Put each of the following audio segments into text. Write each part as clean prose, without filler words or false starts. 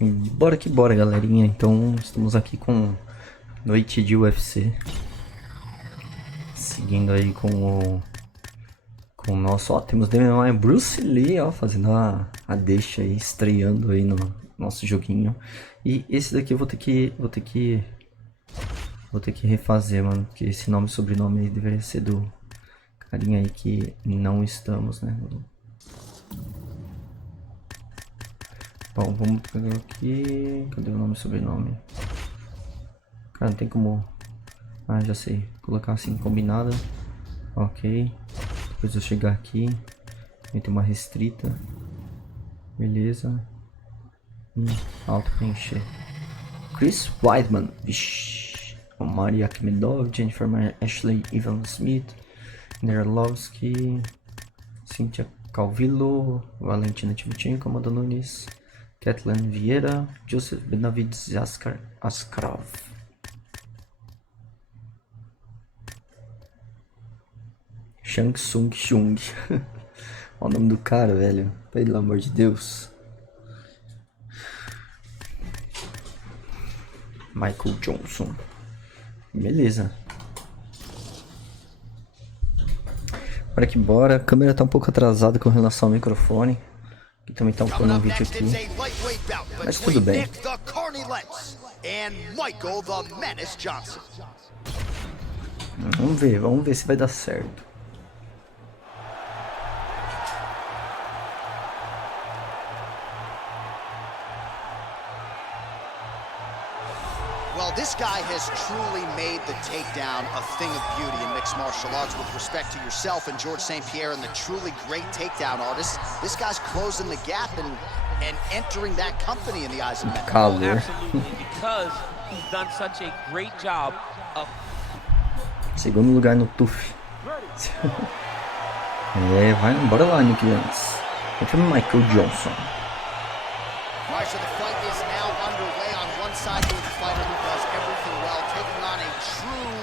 Bora que bora, galerinha. Então, estamos aqui com noite de UFC. Seguindo aí com o nosso... Ó, temos Demian e Bruce Lee, ó, fazendo a deixa aí, estreando aí no nosso joguinho. E esse daqui eu vou ter que refazer, mano. Porque esse nome e sobrenome aí deveria ser do carinha aí que não estamos, né? Bom, vamos pegar aqui. Cadê o nome e sobrenome? Cara, não tem como... Ah, já sei. Colocar assim, combinada. Ok. Depois eu chegar aqui. Meter uma restrita. Beleza. Auto preencher. Chris Weidman. Vixi. Omari, Akhmedov, Jennifer, Maia, Ashlee, Ivan Smith, Arlovski, Cynthia, Calvillo, Valentina, Shevchenko, Nunes, Ketlen, Vieira, Benavidez e Askar. Jung. Olha o nome do cara, velho. Pelo amor de Deus. Michael Johnson. Beleza. Bora que bora. A câmera tá um pouco atrasada com relação ao microfone. E também tá um vídeo aqui. Mas tudo bem. Vamos ver se vai dar certo. Well, this guy has truly made the takedown a thing of beauty in mixed martial arts with respect to yourself and George St. Pierre and the truly great takedown artists. This guy's closing the gap and entering that company in the eyes of men. Calvillo. Absolutely, because he's done such a great job of... Segundo lugar no TUF. Bora lá, Nick Lentz. Contra Michael Johnson. Alright, so the fight is now underway. On one side, there's a fighter who does everything well, taking on a true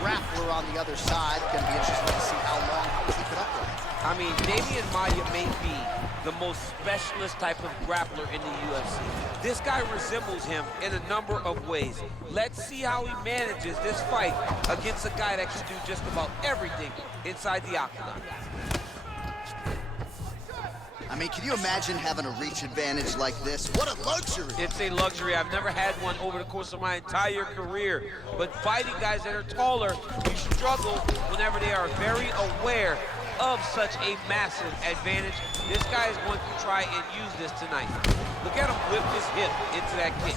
grappler on the other side. Gonna be interesting to see how long he can keep it upright. I mean, Demian Maia may be the most specialist type of grappler in the UFC. This guy resembles him in a number of ways. Let's see how he manages this fight against a guy that can do just about everything inside the octagon. I mean, can you imagine having a reach advantage like this? What a luxury! It's a luxury. I've never had one over the course of my entire career. But fighting guys that are taller, you struggle whenever they are very aware of such a massive advantage. This guy is going to try and use this tonight. Look at him whip his hip into that kick.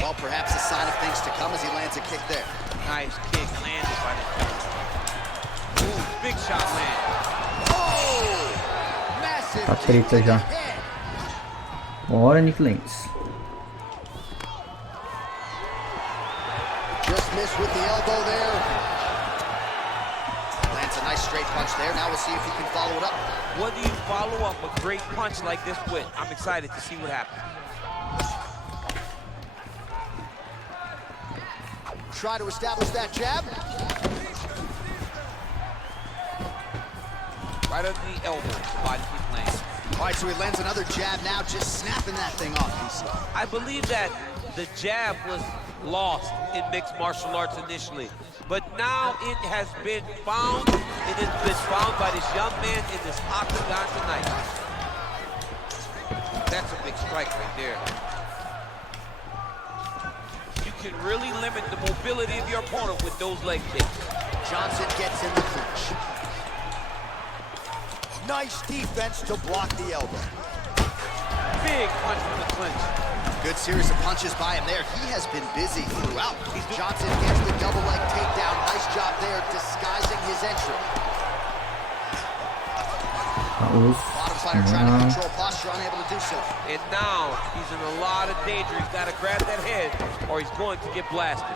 Well, perhaps a sign of things to come as he lands a kick there. Nice kick landed by the coach. Ooh, big shot land. Tá treta já. Bora, Nick Lentz. Just missed with the elbow there. Lands a nice straight punch there. Now we'll see if he can follow it up. What do you follow up a great punch like this with? I'm excited to see what happens. Try to establish that jab. Right under the elbow, body keep laying. All right, so he lands another jab now, just snapping that thing off, DC. I believe that the jab was lost in mixed martial arts initially, but now it has been found. It has been found by this young man in this octagon tonight. That's a big strike right there. You can really limit the mobility of your opponent with those leg kicks. Johnson gets in the clinch. Nice defense to block the elbow. Big punch from the clinch. Good series of punches by him there. He has been busy throughout. Johnson gets the double leg takedown. Nice job there disguising his entry. Bottom fighter trying to control posture, unable to do so. And now he's in a lot of danger. He's got to grab that head or he's going to get blasted.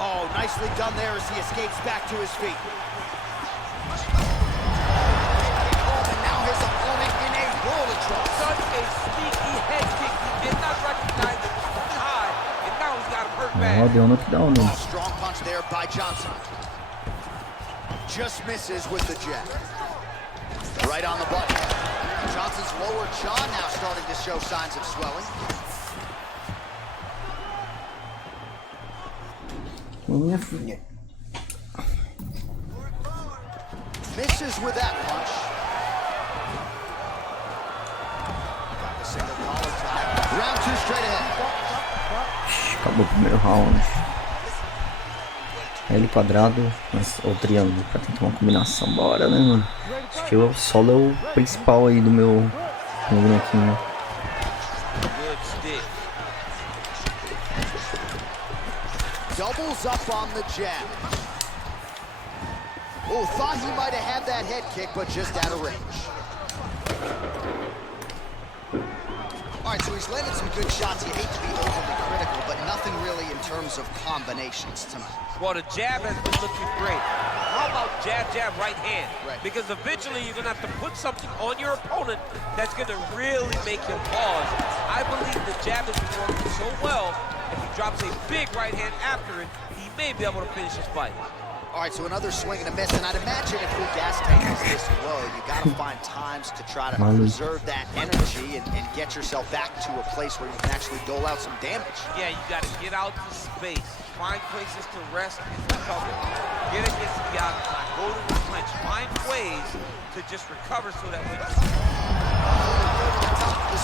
Oh, nicely done there as he escapes back to his feet. Such a sneaky head kick. He did not recognize it was high, and now he's got him hurt bad. Deu knockdown, né? Strong punch there by Johnson. Just misses with the jab. Right on the button. Johnson's lower jaw now starting to show signs of swelling. Minha filha. Misses with that punch. Got the single collar tie. Round 2 straight ahead. Acabou o primeiro round. L quadrado, ou triângulo, pra tentar uma combinação. Bora, né, mano? Acho que o solo é o principal aí do meu bonequinho. Doubles up on the jab. Oh, thought he might have had that head kick, but just out of range. All right, so he's landed some good shots. You hate to be overly critical, but nothing really in terms of combinations tonight. Well, the jab has been looking great. How about jab, jab, right hand? Right. Because eventually you're going to have to put something on your opponent that's going to really make him pause. I believe the jab has been working so well, if he drops a big right hand after it, he may be able to finish his fight. All right, so another swing and a miss, and I'd imagine if your gas tank is this low, you got to find times to try to preserve that energy and get yourself back to a place where you can actually dole out some damage. Yeah, you got to get out to space, find places to rest and recover. Get against the outside, go to the clinch, find ways to just recover so that when this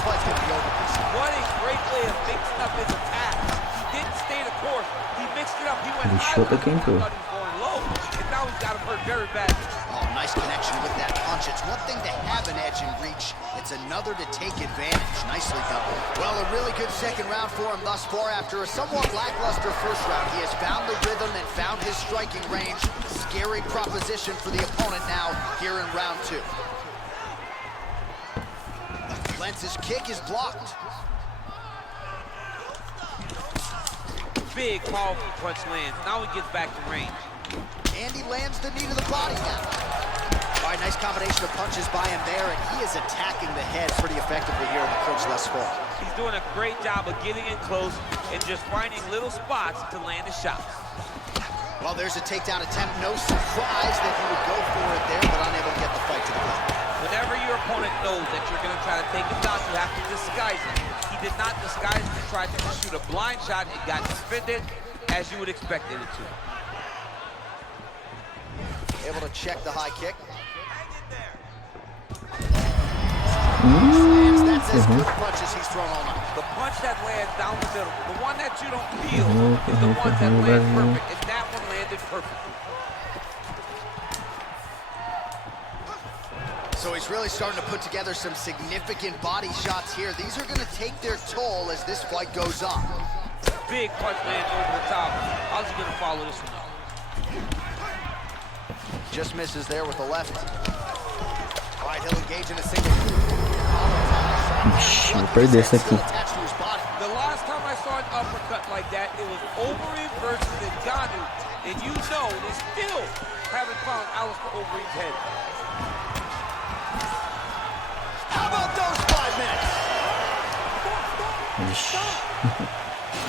fight's going to be over. What a great way of mixing up his attacks. He didn't stay the course. He mixed it up. He went high. And now he's got him hurt very badly. Oh, nice connection with that punch. It's one thing to have an edge and reach. It's another to take advantage. Nicely done. Well, a really good second round for him thus far. After a somewhat lackluster first round, he has found the rhythm and found his striking range. Scary proposition for the opponent now here in round 2. Lentz's kick is blocked. Big, powerful punch lands. Now he gets back to range. And he lands the knee to the body now. All right, nice combination of punches by him there, and he is attacking the head pretty effectively here in the clinch thus far. He's doing a great job of getting in close and just finding little spots to land his shots. Well, there's a takedown attempt. No surprise that he would go for it there, but unable to get the fight to the ground. Whenever your opponent knows that you're going to try to take him down, you have to disguise it. He did not disguise it. He tried to shoot a blind shot. It got defended as you would expect it to. Able to check the high kick. That's as good a punch as he's thrown all night. The punch that lands down the middle, the one that you don't feel, is the one that lands perfect, and that one landed perfect. So he's really starting to put together some significant body shots here. These are going to take their toll as this fight goes on. Big punch lands over the top. How's he going to follow this one up? Just misses there with the left. All right, he'll engage in a single. Vou perder esse aqui. The last time I saw an uppercut like that, it was Omari versus Ngannou, and you know they still haven't found Alistair Overeem's head. How about those 5 minutes?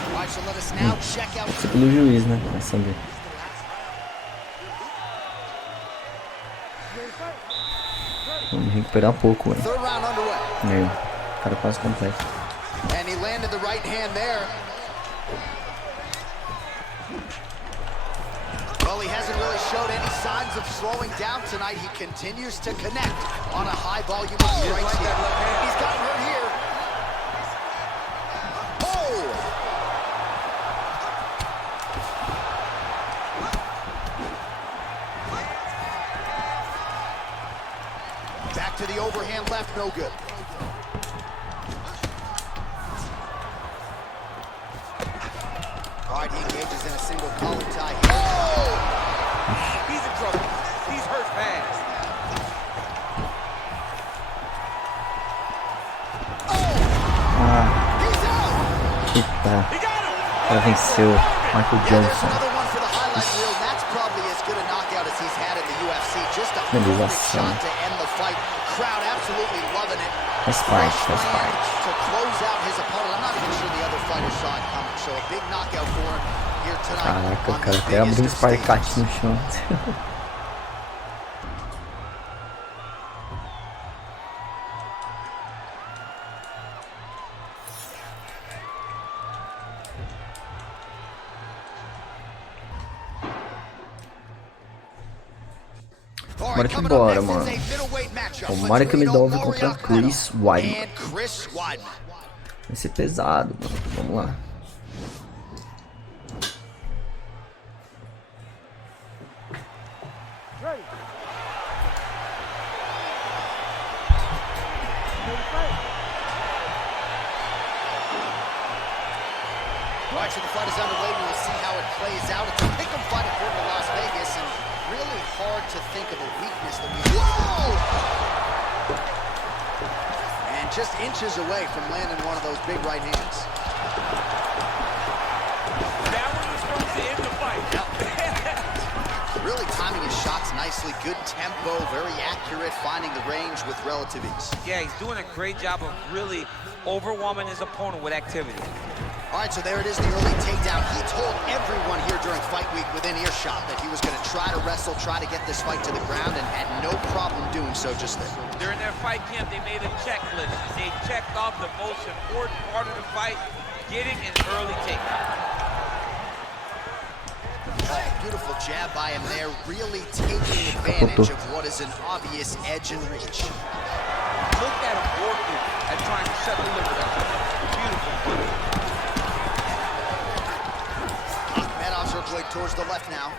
All right, so let us now check out. Pelo juiz, né? Vai saber. Vamos recuperar pouco, velho. O cara quase completo. And he landed the right hand there. Well, he hasn't really showed any signs of slowing down tonight. He continues to connect on a high volume of strikes here. He's got hurt here. Oh! Back to the overhand left, no good. All right, he engages in a single collar tie here. Oh! He's in trouble. He's hurt bad. Oh! He's out! Eita. He got him! O cara venceu. Michael Yeah, there's Johnson. another one for the highlight reel. That's probably as good a knockout as he's had in the UFC. Just a perfect Finalização. shot to end the fight. Crowd absolutely loving it. Faz parte, faz Plan parte. to close out his opponent. I'm not even sure the other fighters saw it coming. So a big knockout for him here tonight. Caraca, o on cara the até abriu um biggest of stages. esparcate no chão. Bora que bora, mano. Omari Akhmedov contra Chris Weidman. Vai ser pesado, mano. Vamos lá. Alright, so the fight is underway. We will see how it plays out. It's a pick-em fight according to Las Vegas, and really hard to think of a weakness that we... Whoa! And just inches away from landing one of those big right hands. That one was supposed to end the fight. Really timing his shots nicely. Good tempo, very accurate, finding the range with relative ease. Yeah, he's doing a great job of really overwhelming his opponent with activity. All right, so there it is, the early takedown. He told everyone here during fight week within earshot that he was going to try to wrestle, try to get this fight to the ground, and had no problem doing so just there. During their fight camp, they made a checklist. They checked off the most important part of the fight, getting an early takedown. Oh, beautiful jab by him there, really taking advantage of what is an obvious edge and reach. Look at him working at trying to shut the liver down. Beautiful punch. Circling towards the left now.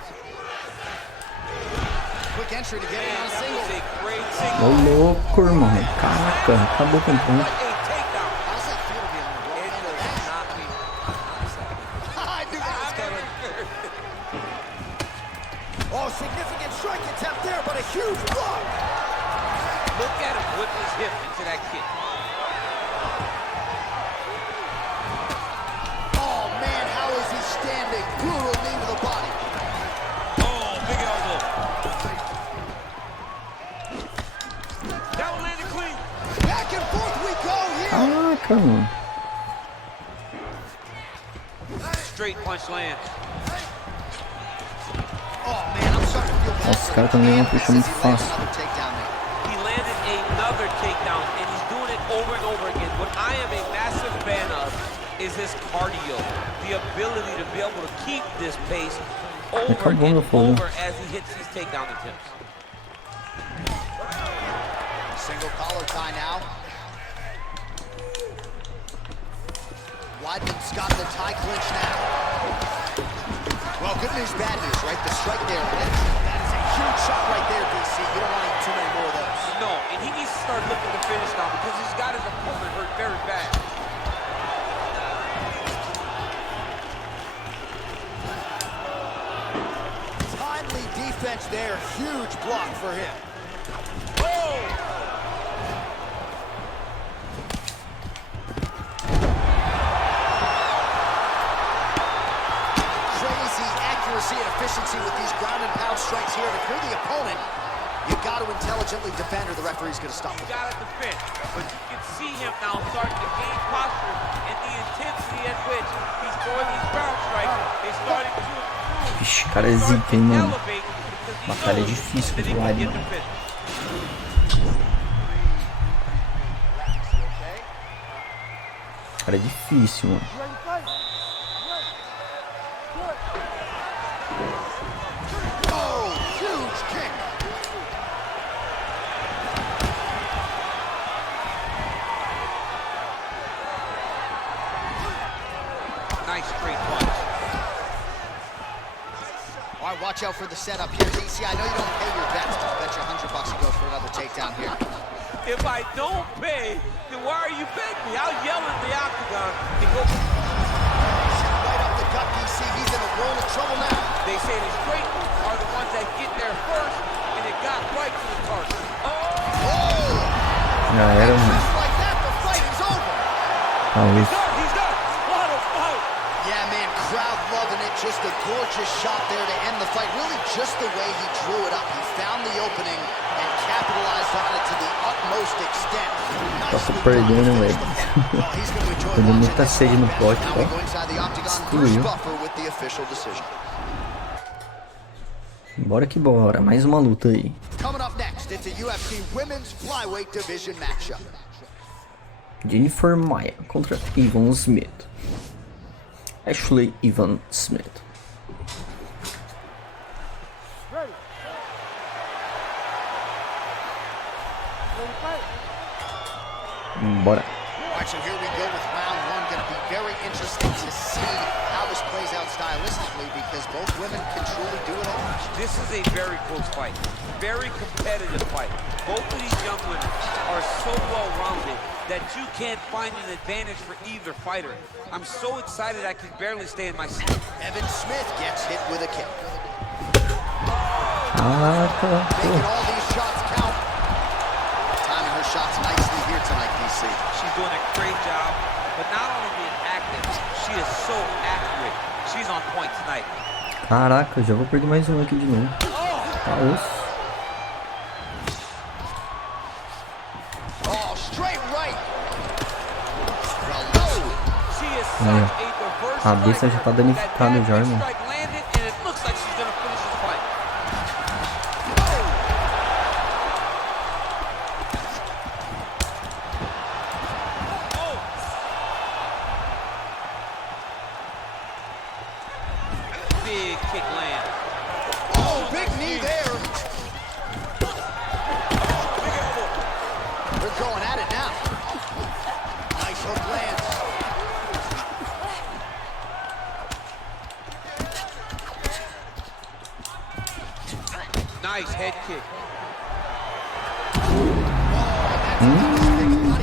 Quick entry to get it on a single. Ô louco, irmão. Caraca, acabou com o ponto. How does that feel to be on the road? It does not be. I knew that was coming. Oh, significant strike attempt there, but a huge block. Look at him whip his hip into that kick. Oh man, how is he standing? Brutal knee to the body. Oh, big elbow. That one landed clean. Back and forth we go here. Caraca, mano. Straight punch lands. Oh man, I'm starting to feel bad. Nossa, os caras estão ganhando puxa muito fácil. He landed another takedown, and he's doing it over and over again. What I am a massive fan of is his cardio, the ability to be able to keep this pace over and over as he hits these takedown attempts. Single collar tie now. Weidman's got the tie clinch now. Well, good news, bad news, right? The strike there, that is a huge shot right there, DC. You don't want to eat too many more of those. No, and he needs to start looking to finish now because he's got his opponent hurt very bad. Timely defense there, huge block for him. Oh! And efficiency with these ground and pound strikes here. If you're the opponent, you got to intelligently defend or the referee's going to stop it. You got to defend, but you can see him now starting to gain posture and the intensity at which he's throwing these ground strikes is starting to improve. Vixe, cara é zica, hein, mano. Batalha difícil contra o Weidman. Cara, é difícil, mano. Nice straight punch. All right, watch out for the setup here, DC. I know you don't pay your bets, but I bet you $100 he goes for another takedown here. If I don't pay, then why are you betting me? I'll yell at the octagon and go. Right up the gut, DC. He's in a world of trouble now. They say the straight are the ones that get there first, and it got right to the target. Oh! Já era, mano. Like that, the fight is over. Talvez. He's done. What a fight! Yeah, man, crowd loving it. Just a gorgeous shot there to end the fight. Really just the way he drew it up. He found the opening and capitalized on it to the utmost extent. Tô perdendo, velho. Tô dando muita sede no pote, tá? Destruiu. Bora que bora, mais uma luta aí. Coming up next, it's a UFC Women's Flyweight Division matchup. Jennifer Maia contra Ivan Smith. Ashlee Ivan Smith. Bora. All right, so here we go with round one. Going to be very interesting to see how this plays out stylistically because both women can truly do it all. This is a very close fight, very competitive fight. Both of these young women are so well-rounded that you can't find an advantage for either fighter. I'm so excited I can barely stay in my seat. Evan Smith gets hit with a kick. Making all these shots count. Timing her shots nicely here tonight, DC. She's doing a great job, but not only being active, she is so accurate. She's on point tonight. Caraca, já vou perder mais um aqui de novo. Tá osso. Oh, straight right. She is such a diverse A besta já tá danificada já, irmão. landed, and it looks like she's gonna finish this fight. Big kick land. Oh, big knee there. Big elbow. They're going at it now. Nice hook lands. Nice head kick.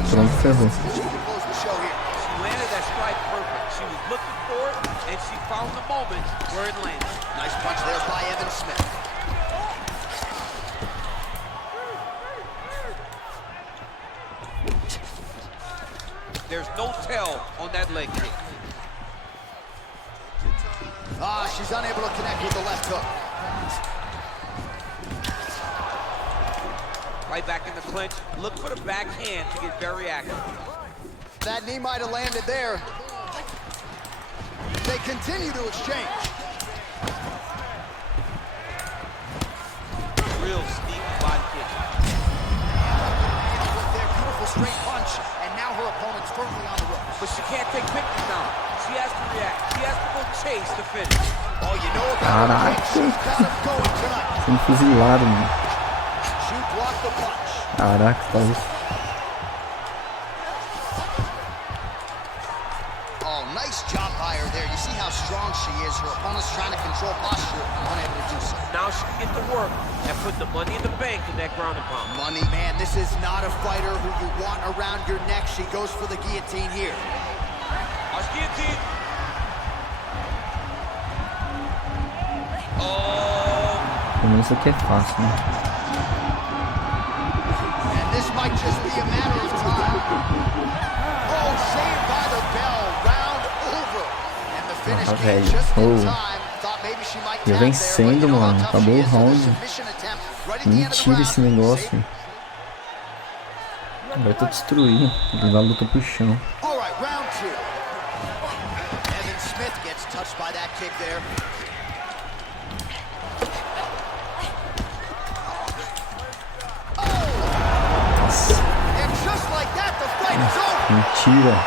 Pronto, ferrou. She can close the show here. She landed that strike perfect. She was looking for it, and she found the moment where it landed. Nice punch there by Evan Smith. There's no tell on that leg kick. Ah, she's unable to connect with the left hook. Right back in the clinch. Look for the backhand to get very active. That knee might have landed there. They continue to exchange. Real sneaky body kick. With their beautiful straight punch, and now her opponent's firmly on the ropes. But she can't take pictures now. She has to react. She has to go chase the finish. Oh, you know about her. She's got him going tonight. Sendo fuzilado, mano. She blocked the punch. Caraca, tá osso. Oh, nice job by her there. You see how strong she is. Her opponent's trying to control posture, unable to do so. Now she can get to work and put the money in the bank in that ground and pound. Money, man, this is not a fighter who you want around your neck. She goes for the guillotine here. Guillotine. Oh. Pelo menos isso aqui é fácil, né? And this might just be a matter of time. Oh, saved by the bell. Round over. And the finish Ah, came velho. just in Oh. time. Thought maybe she might Eu tap there, vencendo, but you know how mano. tough Acabou she o is, so the round. submission attempt right at the end of the Mentira esse round. negócio. Agora eu tô destruindo. Levar a luta pro chão. All right, round two. Evan Smith gets touched by that kick there. Nossa, And just like that, the fight is over. mentira.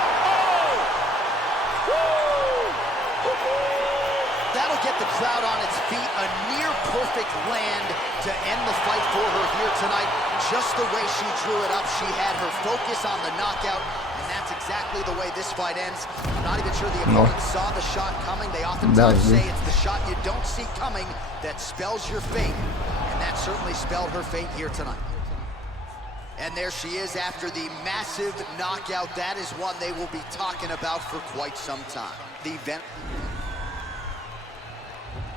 That'll get the crowd on its feet. A near-perfect land to end the fight for her here tonight. Just the way she drew it up, she had her focus on the knockout, and that's exactly the way this fight ends. I'm not even sure the opponent saw the shot coming. They oftentimes say it's the shot you don't see coming that spells your fate, and that certainly spelled her fate here tonight. And there she is after the massive knockout. That is one they will be talking about for quite some time. The event.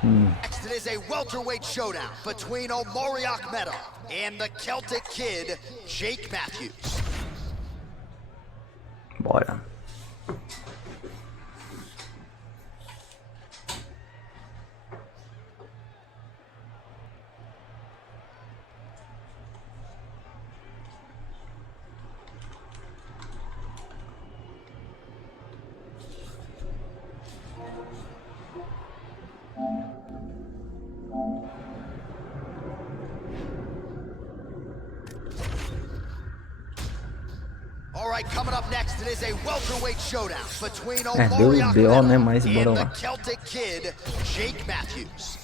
Next, it is a welterweight showdown between Omari Akhmedov and the Celtic Kid, Jake Matthews. Bora. All right, coming up next, it is a welterweight showdown between deu Omari B.O., né? Akhmedov Mas bora and the lá. Celtic Kid, Jake Matthews.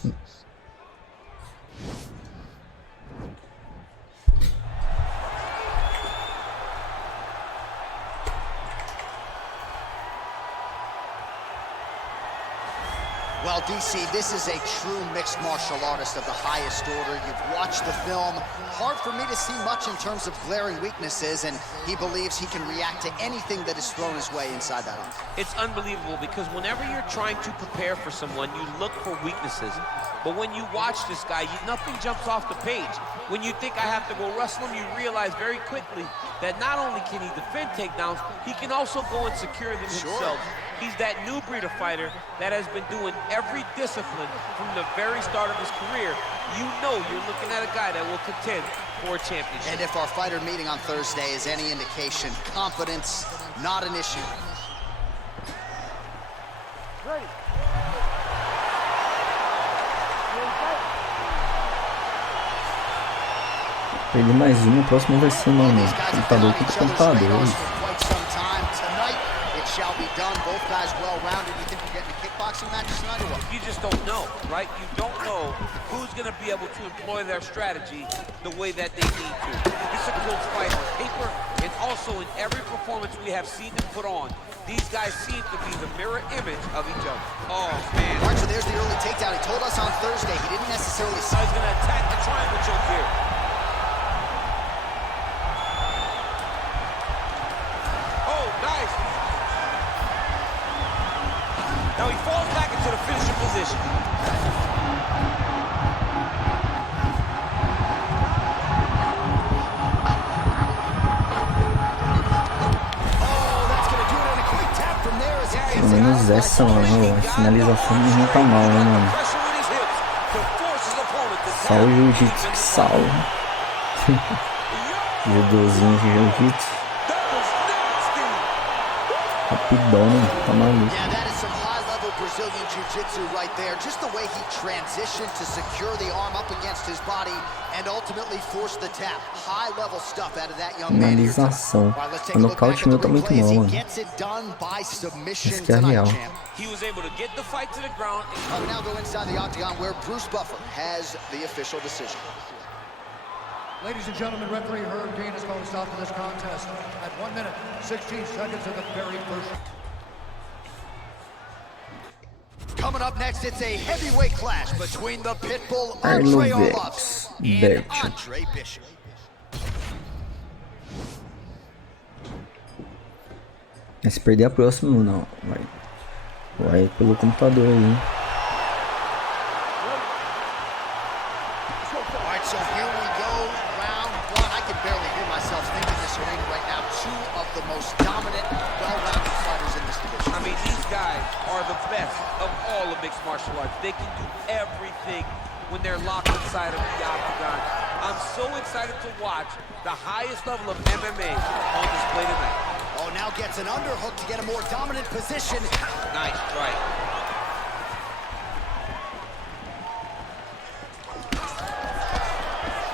Well, DC, this is a true mixed martial artist of the highest order. You've watched the film. Hard for me to see much in terms of glaring weaknesses, and he believes he can react to anything that is thrown his way inside that arm. It's unbelievable because whenever you're trying to prepare for someone, you look for weaknesses. But when you watch this guy, nothing jumps off the page. When you think I have to go wrestle him, you realize very quickly that not only can he defend takedowns, he can also go and secure them himself. He's that new breed of fighter that has been doing every discipline from the very start of his career. You know you're looking at a guy that will contend for a championship. And if our fighter meeting on Thursday is any indication, confidence, not an issue. Ready. Perdi mais uma, o próximo vai ser no computador contra computador. Shall be done. Both guys well-rounded. You think we're getting a kickboxing match tonight or what? You just don't know, right? You don't know who's going to be able to employ their strategy the way that they need to. It's a close fight on paper, and also in every performance we have seen them put on. These guys seem to be the mirror image of each other. Oh, man. All right, so there's the early takedown. He told us on Thursday he didn't necessarily... He's going to attack the triangle choke here. Oh, nice. Now he falls back into the finishing position. Oh, that's going to do it in a quick tap from there. Pelo menos essa, mano, a finalização não tá mal, né, mano? Só o jiu-jitsu que salva. Judozinho de jiu-jitsu. Rapidão, né? Tá maluco. Brazilian jiu-jitsu right there. Just the way he transitioned to secure the arm up against his body and ultimately force the tap. High-level stuff out of that young man. Finalização. O nocaute meu tá muito bom, mano. Esse que é real. He was able to get the fight to the ground. And now go inside the octagon where Bruce Buffer has the official decision. Ladies and gentlemen, referee Herb Dean has called a stop to this contest at 1 minute, 16 seconds of the very first. Coming up next, it's a heavyweight clash between the Pitbull Andrei Arlovski and Andrei Bishop. Se perder a próxima, não. Vai pelo computador aí. Alright, so here we go, round one. I can barely hear myself thinking this arena right now. Two of the most dominant, well-rounded fighters in this division. I mean, these guys are the best of all of mixed martial arts. They can do everything when they're locked inside of the octagon. I'm so excited to watch the highest level of MMA on display tonight. Oh, now gets an underhook to get a more dominant position. Nice strike.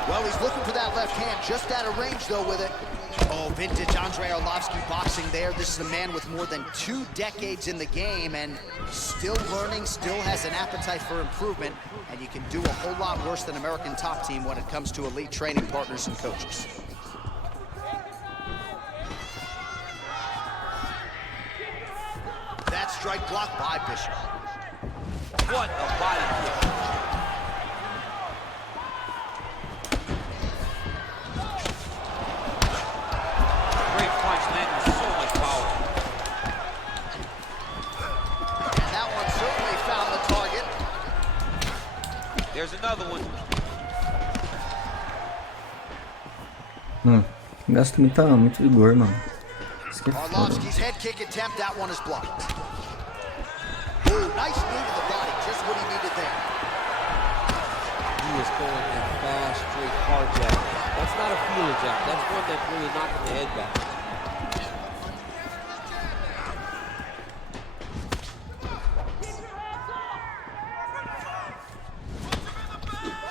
Well, he's looking for that left hand, just out of range, though, with it. Oh, vintage Andrei Arlovski boxing there. This is a man with more than 2 decades in the game and still learning, still has an appetite for improvement, and you can do a whole lot worse than American Top Team when it comes to elite training partners and coaches. That strike blocked by Bishop. What a body kick. There's another one. Gasta muito vigor, mano. Isso que é foda. Arlovski's head kick attempt, that one is blocked. Ooh, nice knee to the body, just what he needed there. He is going a fast, straight, hard jab. That's not a feeling jab. That's one that's really knocking the head back.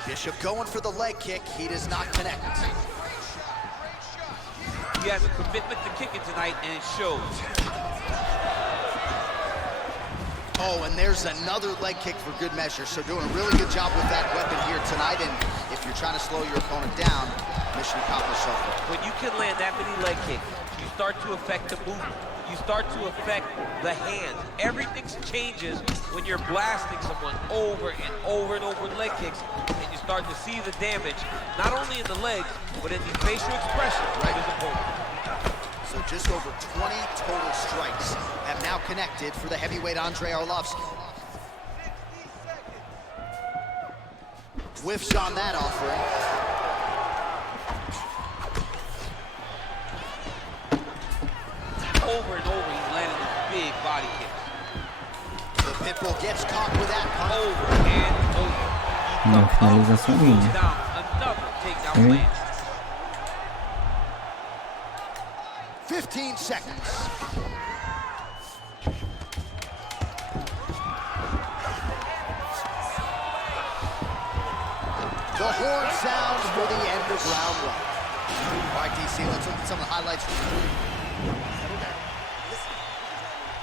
Bishop going for the leg kick. He does not connect. He has a commitment to kicking tonight, and it shows. Oh, and there's another leg kick for good measure. So doing a really good job with that weapon here tonight. And if you're trying to slow your opponent down, mission accomplished so far. When you can land that many leg kicks, you start to affect the movement. You start to affect the hands. Everything changes when you're blasting someone over and over and over with leg kicks, and you start to see the damage, not only in the legs, but in the facial expression of his opponent. So just over 20 total strikes have now connected for the heavyweight Andrei Arlovski. Whiffs on that offering. Over and over, he's landing these big body kicks. The Pitbull gets caught with that punch. Over and over. Não, finalização minha. Another takedown land. 15 seconds. The horn sounds for the end of round one. All right, DC, let's look at some of the highlights.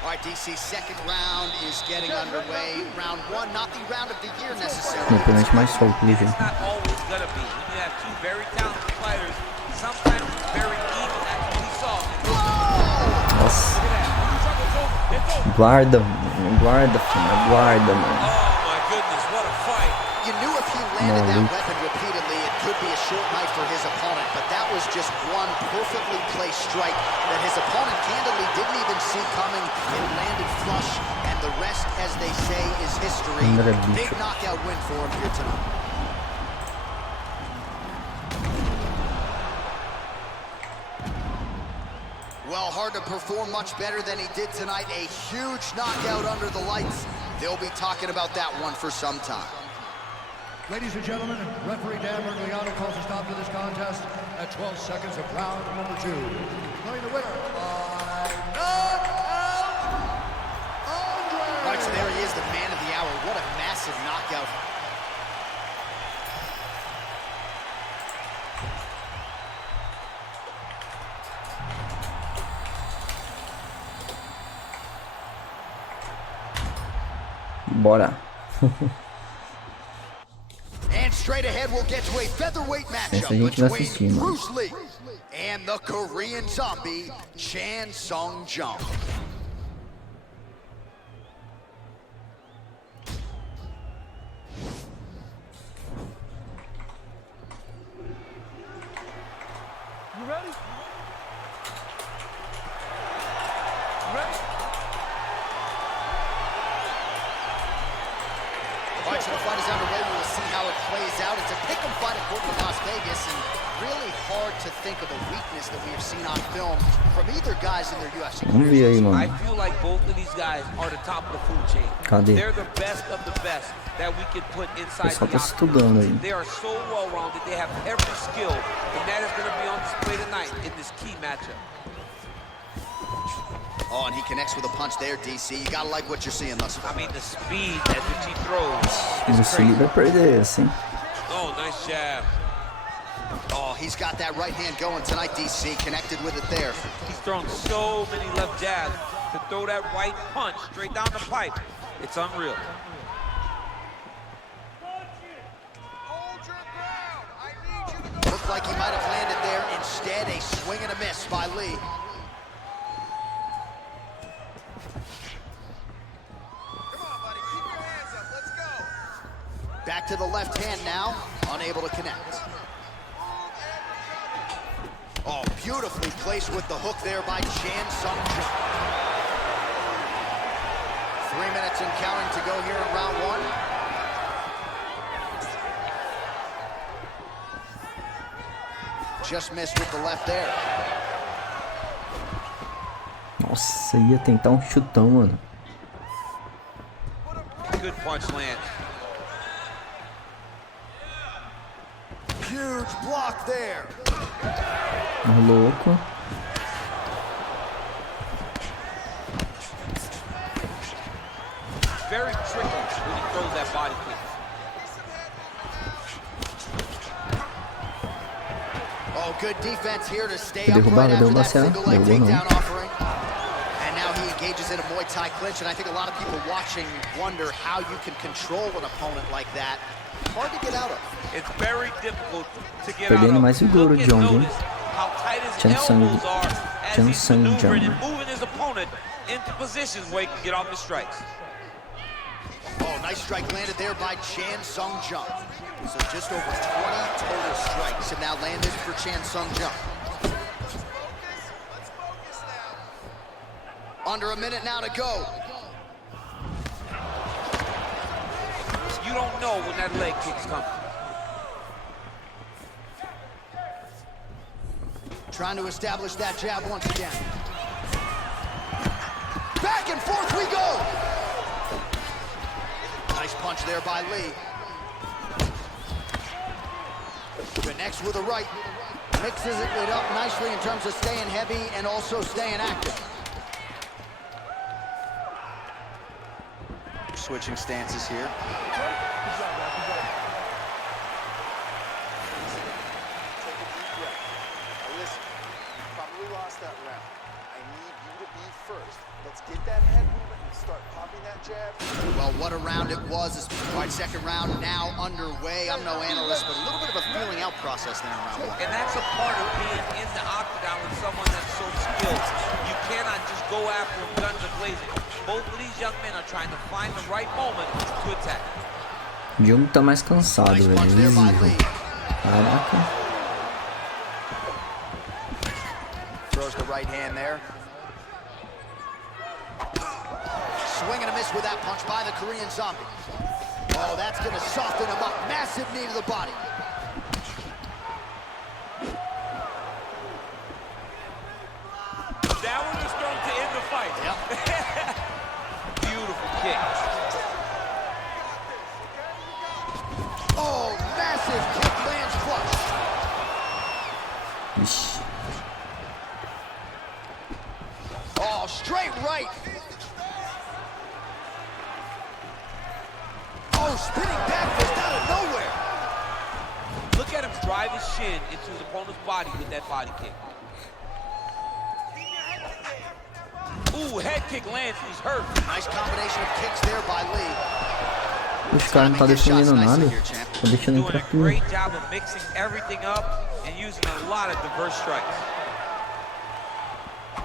All right, DC, second round is getting underway. Round one, not the round of the year necessarily. Oponente mais solto, livre. It's not always gonna be. When you have two very talented fighters, sometimes it's very even. That's what we saw. Nossa. Guarda, guarda, filho, guarda, mano. Oh my goodness, what a fight. You knew if he landed that weapon repeatedly, it could be a short night for his opponent, but that was just one perfectly placed strike that his opponent candidly didn't even see coming. It landed flush, and the rest, as they say, is history. Big knockout win for him here tonight. Well, hard to perform much better than he did tonight. A huge knockout under the lights. They'll be talking about that one for some time. Ladies and gentlemen, referee Dan Mergliano calls a stop to this contest at 12 seconds of round number 2. Declaring the winner by knockout, Andrei! All right, so there he is, the man of the hour. What a massive knockout. Bora. And straight ahead, we'll get to a featherweight Essa a gente vai matchup assistir, between mano. Bruce Lee and the Korean zombie, Chan Sung Jung. You ready? You ready? All right, so the fight is underway. We will see how it plays out. It's a pick-em fight according to Las Vegas, and really hard to think of a weakness that we have seen on film from either guys in their UFC Vamos ver aí, I mano. feel like both of these guys are the top of the food chain. Cadê? They're the best of the best that we can put O inside pessoal the tá estudando aí. They are so well-rounded. They have every skill, and that is going to be on display tonight in this key matchup. Oh, and he connects with a punch there, DC. You gotta like what you're seeing thus far. I mean, the speed at which he throws is Bruce Lee crazy. vai perder essa, hein? Oh, nice jab. Oh, he's got that right hand going tonight, DC. Connected with it there. He's thrown so many left jabs to throw that right punch straight down the pipe. It's unreal. Looked like he might have landed there. Instead, a swing and a miss by Lee. Back to the left hand now, unable to connect. Oh, beautifully placed with the hook there by Chan Sung Jung. 3 minutes and counting to go here in round one. Just missed with the left there. Nossa, ia tentar um chutão, mano. Good punch land. Huge block there. Louco. Very tricky when he throws that body kick. Oh, good defense here to stay Vai derrubar, upright vai after derrubar, that será? single leg Derrubou, takedown não. offering. And now he engages in a Muay Thai clinch, and I think a lot of people watching wonder how you can control an opponent like that. Hard to get out of. It's very difficult to get Perdendo out of. mais seguro, Look and Jung, hein? notice how tight his elbows are as he's maneuvering and moving his opponent into positions where he can get off his strikes. Oh, nice strike landed there by Chan Sung Jung. So just over 20 total strikes have now landed for Chan Sung Jung. Under a minute now to go. You don't know when that leg kick's coming. Trying to establish that jab once again. Back and forth we go. Nice punch there by Lee. Connects with a right. Mixes it up nicely in terms of staying heavy and also staying active. Switching stances here. That round. I need you to be first. Let's get that head movement and start popping that jab. Well, what a round it was. All right, second round now underway. I'm no analyst, but a little bit of a feeling out process there in round one. And that's a part of being in the octagon with someone that's so skilled. You cannot just go after him guns a-blazing. Both of these young men are trying to find the right moment to attack. Jung tá mais cansado, velho. Caraca. Throws the right hand there. Swing and a miss with that punch by the Korean Zombie. Oh, that's gonna soften him up. Massive knee to the body. That one was thrown to end the fight. Yep. Beautiful kick. Oh, massive kick lands flush. Ixi. Oh, straight right. Oh, spinning back fist out of nowhere. Look at him drive his shin into his opponent's body with that body kick. Ooh, head kick lands, he's hurt. Nice combination of kicks there by Lee. Esse cara não tá defendendo nada. Tá deixando Doing entrar a tudo. great job of mixing everything up and using a lot of diverse strikes.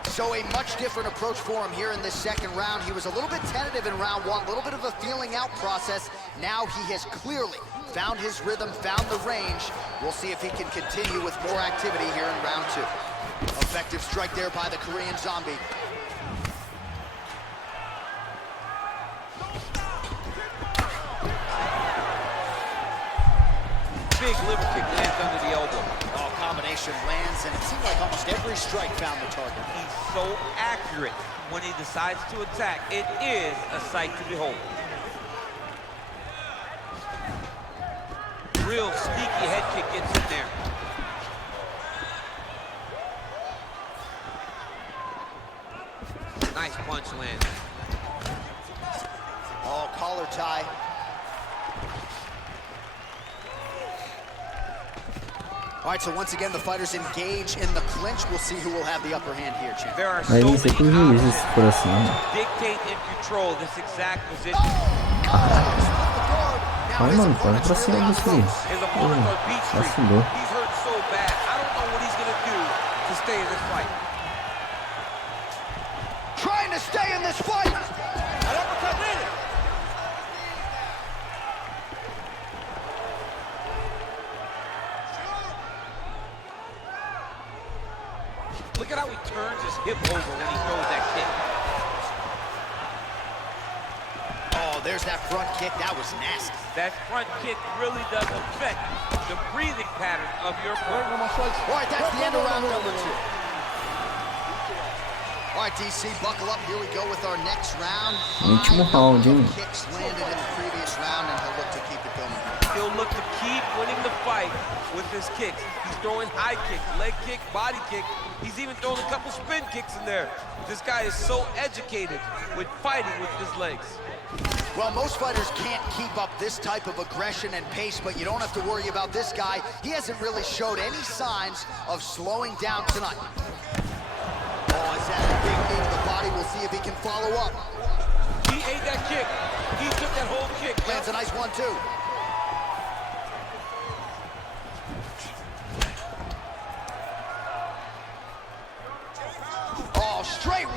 So a much different approach for him here in this second round. He was a little bit tentative in round one, a little bit of a feeling out process. Now he has clearly found his rhythm, found the range. We'll see if he can continue with more activity here in round two. Effective strike there by the Korean Zombie. Big liver kick lands under the elbow. Oh, combination lands, and it seemed like almost every strike found the target. He's so accurate when he decides to attack. It is a sight to behold. Real sneaky head kick gets in there. Nice punch lands. Oh, collar tie. All right, so once again, the fighters engage in the clinch. We'll see who will have the upper hand here, champ. There are so Aí many você tem juízes se for assim. dictate and control this exact position. Ai, mano, pode pra cima disso aí. His opponent's on beat street. Vacilou. He's hurt so bad. I don't know what he's gonna do to stay in this fight. Trying to stay in this fight. Look at how he turns his hip over when he throws that kick. Oh, there's that front kick. That was nasty. That front kick really does affect the breathing pattern of your opponent. All right, that's the end of round number two. All right, DC, buckle up. Here we go with our next round. Último round, hein? Kicks landed in the previous round, and he'll look to keep it going. He'll look to keep winning the fight with his kicks. He's throwing high kicks, leg kick, body kick. He's even throwing a couple spin kicks in there. This guy is so educated with fighting with his legs. Well, most fighters can't keep up this type of aggression and pace, but you don't have to worry about this guy. He hasn't really showed any signs of slowing down tonight. Oh, it's that big knee to the body. We'll see if he can follow up. He ate that kick. He took that whole kick. Lands a nice one, too.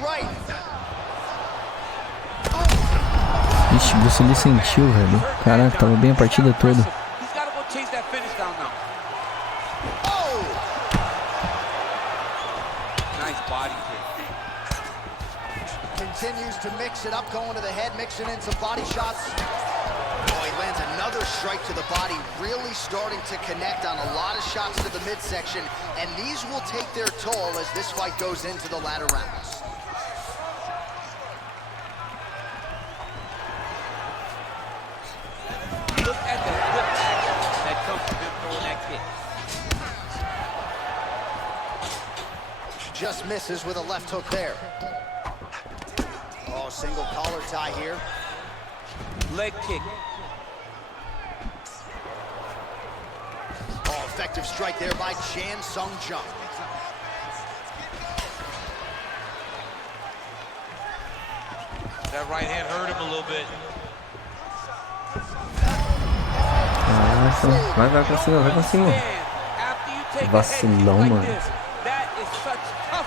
right. Ixi, você ele sentiu, velho. Caraca, tava bem a partida toda. He's got to go chase that finish down now. Oh! Nice body kick. Continues to mix it up, going to the head, mixing in some body shots. Oh, he lands another strike to the body, really starting to connect on a lot of shots to the midsection, and these will take their toll as this fight goes into the latter rounds. Look at the whip action that comes from him throwing that kick. Just misses with a left hook there. Oh, single collar tie here. Leg kick. Oh, effective strike there by Jung. That right hand hurt him a little bit. Nossa, vai pra cima, vai pra cima. Vacilão, mano.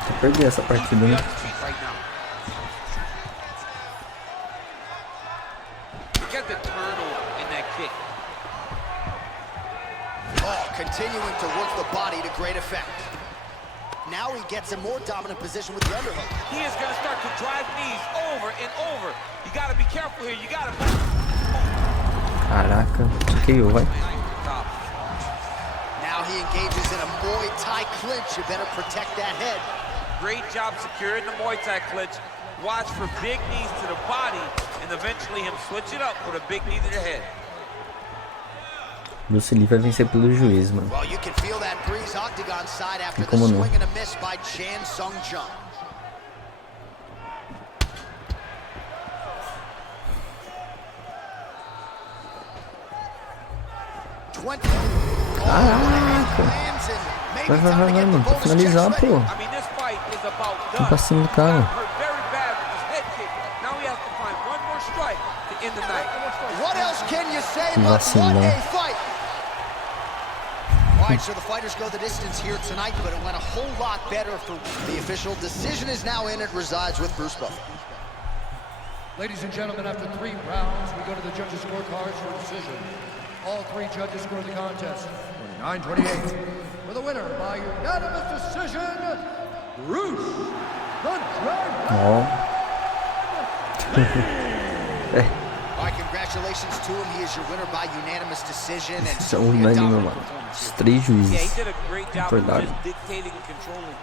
Eu perdi essa partida, né? Continuing to work the body to great effect. Now he gets a more dominant position with the underhook. He is going to start to drive knees over and over. You got to be careful here. You got to. Caraca, KO, vai. Now he engages in a Muay Thai clinch. You better protect that head. Great job securing the Muay Thai clinch. Watch for big knees to the body and eventually him switch it up with a big knee to the head. Bruce Lee vai vencer pelo juiz, mano. Well, you can feel that breeze octagon side after the Como não? swing and a miss by Jung. 20. Caraca! Vai, mano. Pra finalizar, pô. Vem pra cima do cara. Que vacilão. All right, so the fighters go the distance here tonight, but it went a whole lot better for the official. Decision is now in. It resides with Bruce Buffer. Ladies and gentlemen, after 3 rounds, we go to the judges' scorecards for a decision. All 3 judges score the contest 29-28. For the winner by unanimous decision, Bruce the Dragon. All right, congratulations to him. He is your winner by unanimous decision. And Isso é unânime, mano. Os 3 juízes. Concordaram. Dictating and controlling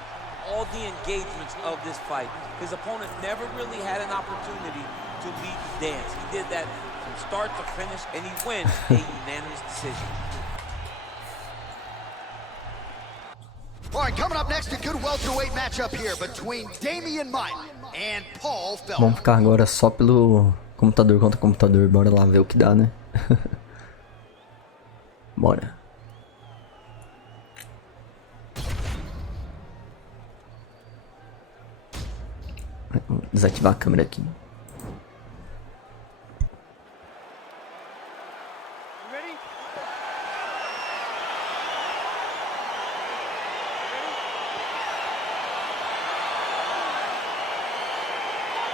all the engagements of this fight. His opponent never really had an opportunity to lead the dance. He did that from start to finish, and he wins a unanimous decision. All right, coming up next, a good welterweight matchup here between Demian Maia and Paul Felder. Vamos ficar agora só pelo computador contra computador. Bora lá ver o que dá, né? Bora. Vou desativar a câmera aqui.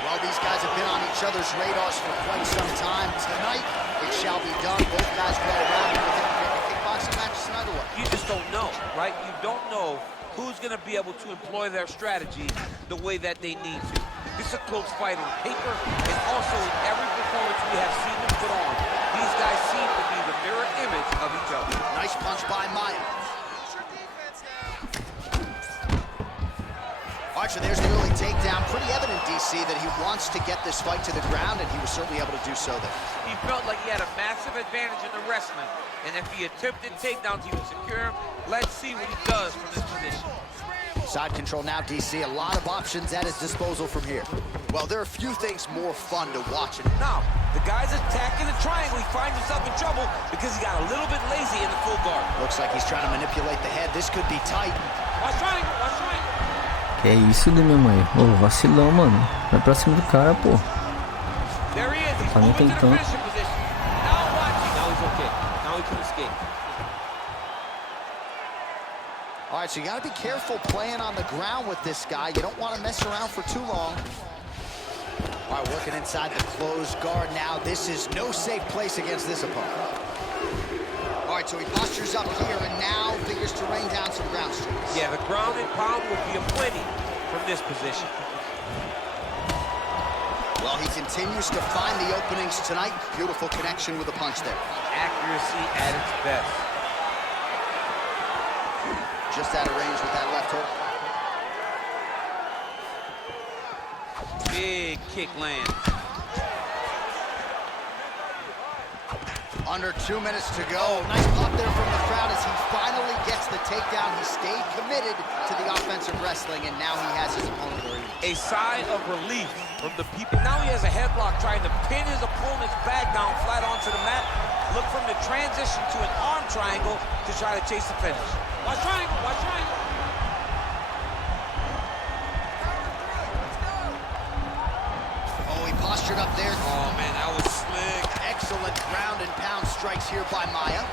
Well, these guys have been on each other's radars for quite some time. Tonight, it shall be done. Both guys well rounded with a kickboxing match tonight or what? You just don't know, right? You don't know who's going to be able to employ their strategy the way that they need to. This is a close fight on paper, and also in every performance we have seen them put on. These guys seem to be the mirror image of each other. Nice punch by Maia. All right, so there's the early takedown. Pretty evident, DC, that he wants to get this fight to the ground, and he was certainly able to do so there. He felt like he had a massive advantage in the wrestling, and if he attempted takedowns, he would secure him. Let's see what he does from this position. Side control now, DC. A lot of options at his disposal from here. Well, there are a few things more fun to watch. Now, the guy's attacking the triangle. He finds himself in trouble because he got a little bit lazy in the full guard. Looks like he's trying to manipulate the head. This could be tight. Watch triangle, watch triangle. Que isso, Demian, mãe? Ô, vacilão, mano. Vai pra cima do cara, pô. There he is. He's Tá nem moving to the tentando. finishing position. Now watching. Now he's okay. Now he can escape. All All right, so you got to be careful playing on the ground with this guy. You don't want to mess around for too long. All right, working inside the closed guard now. This is no safe place against this opponent. All right, so he postures up here and now figures to rain down some ground strikes. Yeah, the ground and pound would be aplenty from this position. Well, he continues to find the openings tonight. Beautiful connection with a punch there. Accuracy at its best. Just out of range with that left hook. Big kick lands. Under 2 minutes to go. Nice pop there from the crowd as he finally gets the takedown. He stayed committed to the offensive wrestling, and now he has his opponent where he is. A sigh of relief from the people. Now he has a headlock trying to pin his opponent's back down flat onto the mat. Look from the transition to an arm triangle to try to chase the finish. Watch triangle, watch triangle. Oh, he postured up there. Oh, man, that was slick. Excellent ground and pound strikes here by Maia.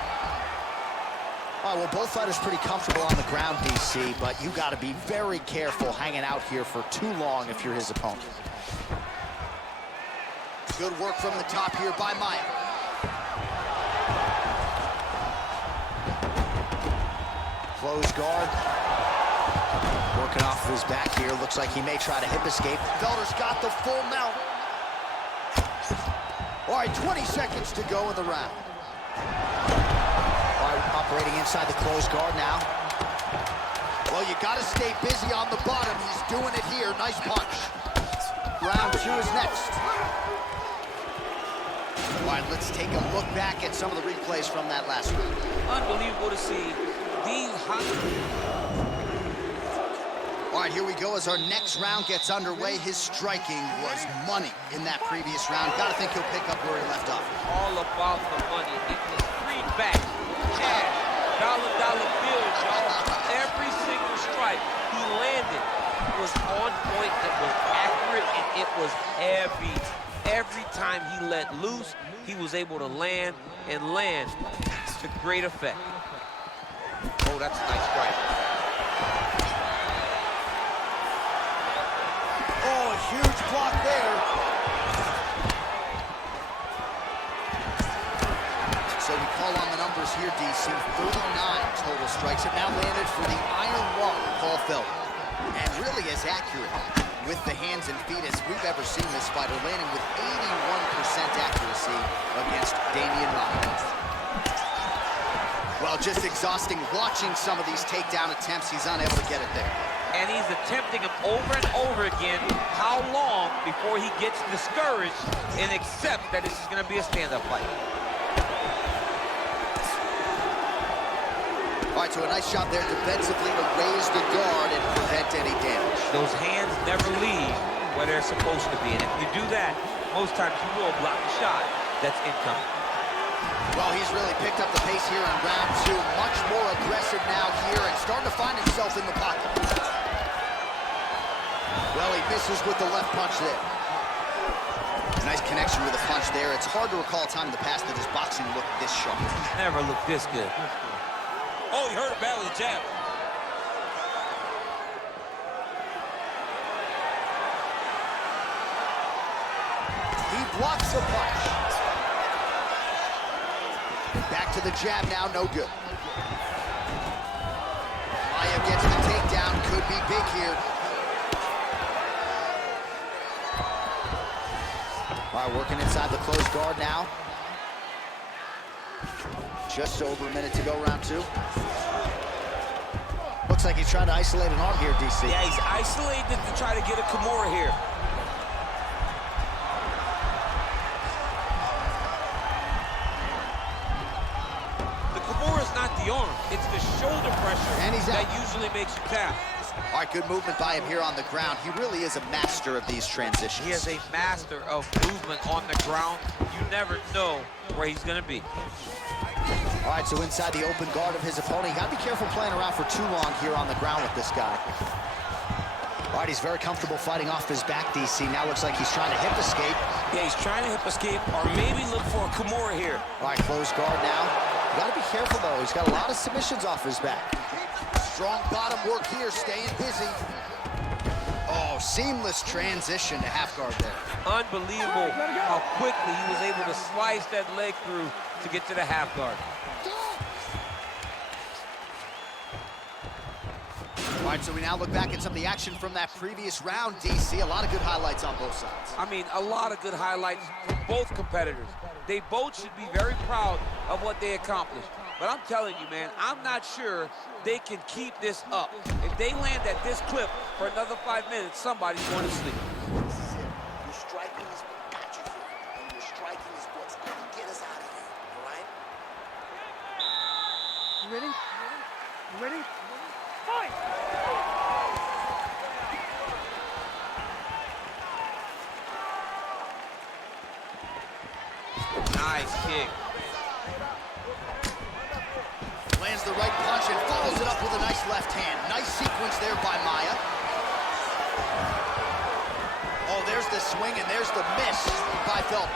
All right, well, both fighters pretty comfortable on the ground, DC, but you got to be very careful hanging out here for too long if you're his opponent. Good work from the top here by Maia. Close guard. Working off of his back here. Looks like he may try to hip escape. Felder's got the full mount. All right, 20 seconds to go in the round. All right, operating inside the closed guard now. Well, you got to stay busy on the bottom. He's doing it here. Nice punch. Round 2 is next. All right, let's take a look back at some of the replays from that last round. Unbelievable to see these hot. All right, here we go as our next round gets underway. His striking was money in that previous round. Got to think he'll pick up where he left off. All about the money. It was greenback, cash, dollar bills, y'all. Every single strike he landed was on point, it was accurate, and it was heavy. Every time he let loose, he was able to land to great effect. Oh, that's a nice strike. Oh, a huge block there. So we call on the numbers here, DC. 39 total strikes have now landed for the Iron Lung, Paul Felder. And really as accurate with the hands and feet as we've ever seen this fighter, landing with 81% accuracy against Demian. Well, just exhausting watching some of these takedown attempts. He's unable to get it there. And he's attempting them over and over again. How long before he gets discouraged and accepts that this is going to be a stand-up fight? All right, so a nice shot there defensively to raise the guard and prevent any damage. Those hands never leave where they're supposed to be. And if you do that, most times you will block the shot that's incoming. Well, he's really picked up the pace here in round 2. Much more aggressive now here and starting to find himself in the pocket. Well, he misses with the left punch there. Nice connection with a punch there. It's hard to recall a time in the past that his boxing looked this sharp. Never looked this good. Oh, he hurt a battle with the jab. He blocks the punch. Back to the jab now, no good. Maia gets the takedown, could be big here. All right, working inside the closed guard now. Just over a minute to go, round 2. Looks like he's trying to isolate an arm here, DC. Yeah, he's isolated to try to get a Kimura here. The Kimura is not the arm, it's the shoulder pressure And he's that out. usually makes you tap. All right, good movement by him here on the ground. He really is a master of these transitions. He is a master of movement on the ground. You never know where he's gonna be. All right, so inside the open guard of his opponent. You gotta be careful playing around for too long here on the ground with this guy. All right, he's very comfortable fighting off his back, DC. Now looks like he's trying to hip escape. Yeah, he's trying to hip escape or maybe look for a Kimura here. All right, closed guard now. You gotta be careful though. He's got a lot of submissions off his back. Strong bottom work here, staying busy. Oh, seamless transition to half guard there. Unbelievable how quickly he was able to slice that leg through to get to the half guard. All right, so we now look back at some of the action from that previous round, DC. A lot of good highlights on both sides. I mean, a lot of good highlights from both competitors. They both should be very proud of what they accomplished. But I'm telling you, man, I'm not sure they can keep this up. If they land at this clip for another 5 minutes, somebody's going to sleep. This is it. Your striking is what got you here. And your striking is what's going to get us out of here. All right? You ready? You ready? Fight! Nice kick. Lands the right punch and follows it up with a nice left hand. Nice sequence there by Maia. Oh, there's the swing and there's the miss by Felder.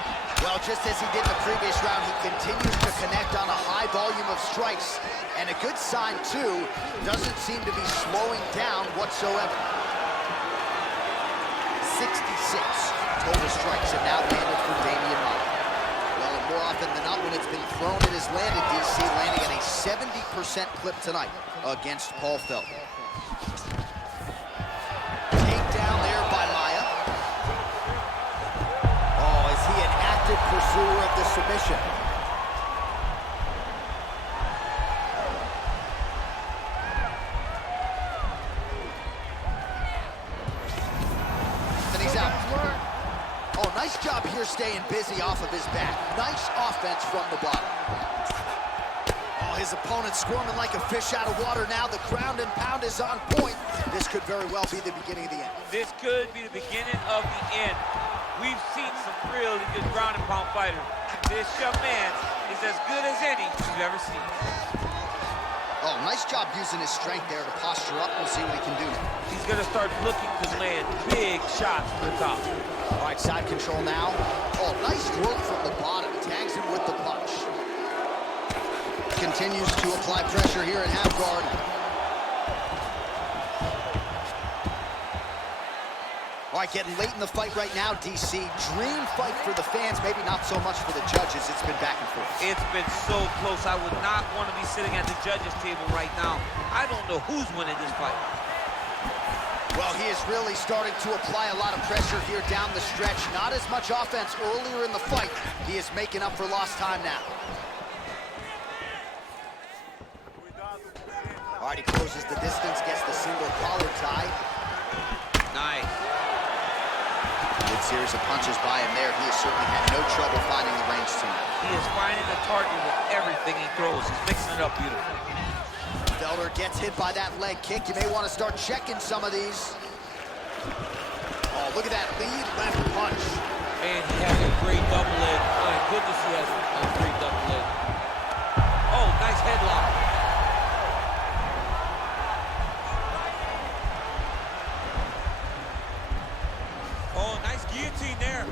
Well, just as he did in the previous round, he continues to connect on a high volume of strikes. And a good sign, too, doesn't seem to be slowing down whatsoever. 66 total strikes have now landed for Demian Maia. Well, and more often than not, when it's been thrown, it has landed, DC, landing at a 70% clip tonight against Paul Felder. Takedown there by Maia. Oh, is he an active pursuer of the submission? And he's out. Oh, nice job here staying busy off of his back. Nice offense from the bottom. Oh, his opponent squirming like a fish out of water now. The ground and pound is on point. This could very well be the beginning of the end. This could be the beginning of the end. We've seen some really good ground and pound fighters. This young man is as good as any you've ever seen. Oh, nice job using his strength there to posture up. We'll see what he can do now. He's going to start looking to land big shots from the top. All right, side control now. Oh, nice work from the bottom. Tags him with the punch. Continues to apply pressure here in half guard. All right, getting late in the fight right now, DC. Dream fight for the fans, maybe not so much for the judges. It's been back and forth. It's been so close. I would not want to be sitting at the judges' table right now. I don't know who's winning this fight. Well, he is really starting to apply a lot of pressure here down the stretch. Not as much offense earlier in the fight. He is making up for lost time now. All right, he closes the distance, gets the single collar tie. Nice. Good series of punches by him there. He has certainly had no trouble finding the range tonight. He is finding the target with everything he throws. He's mixing it up beautifully. Felder gets hit by that leg kick. You may want to start checking some of these. Oh, look at that lead left punch. Man, he has a great double leg. My goodness, he has a great double leg. Oh, nice headlock. Oh, nice guillotine there.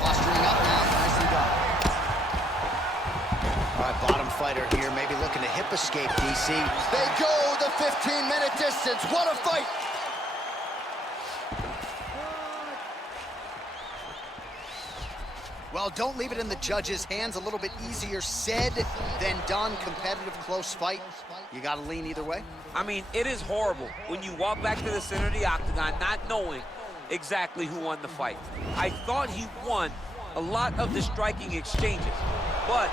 Posturing up now, nicely done. All right, bottom fighter here, maybe looking to hip escape, DC. They go the 15-minute distance. What a fight! Well, don't leave it in the judges' hands. A little bit easier said than done. Competitive, close fight. You got to lean either way. I mean, it is horrible when you walk back to the center of the octagon not knowing exactly who won the fight. I thought he won a lot of the striking exchanges, but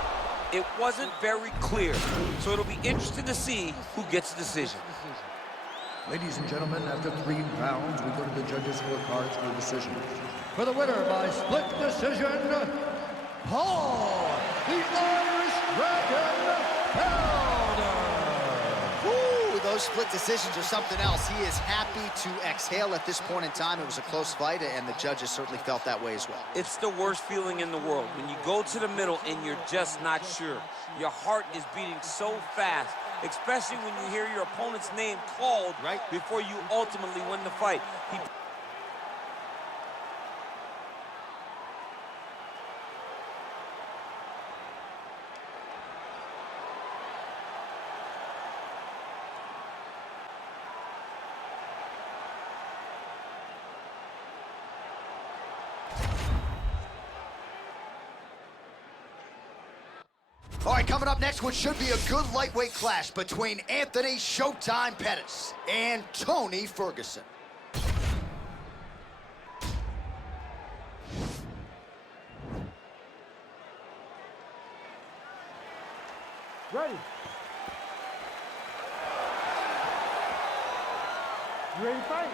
it wasn't very clear. So it'll be interesting to see who gets the decision. Ladies and gentlemen, after 3 rounds, we go to the judges' scorecards for a decision. For the winner by split decision, Paul, the Irish Dragon Felder. Woo, those split decisions are something else. He is happy to exhale at this point in time. It was a close fight, and the judges certainly felt that way as well. It's the worst feeling in the world when you go to the middle and you're just not sure. Your heart is beating so fast, especially when you hear your opponent's name called right before you ultimately win the fight. All right, coming up next, what should be a good lightweight clash between Anthony Showtime Pettis and Tony Ferguson. Ready. You ready to fight?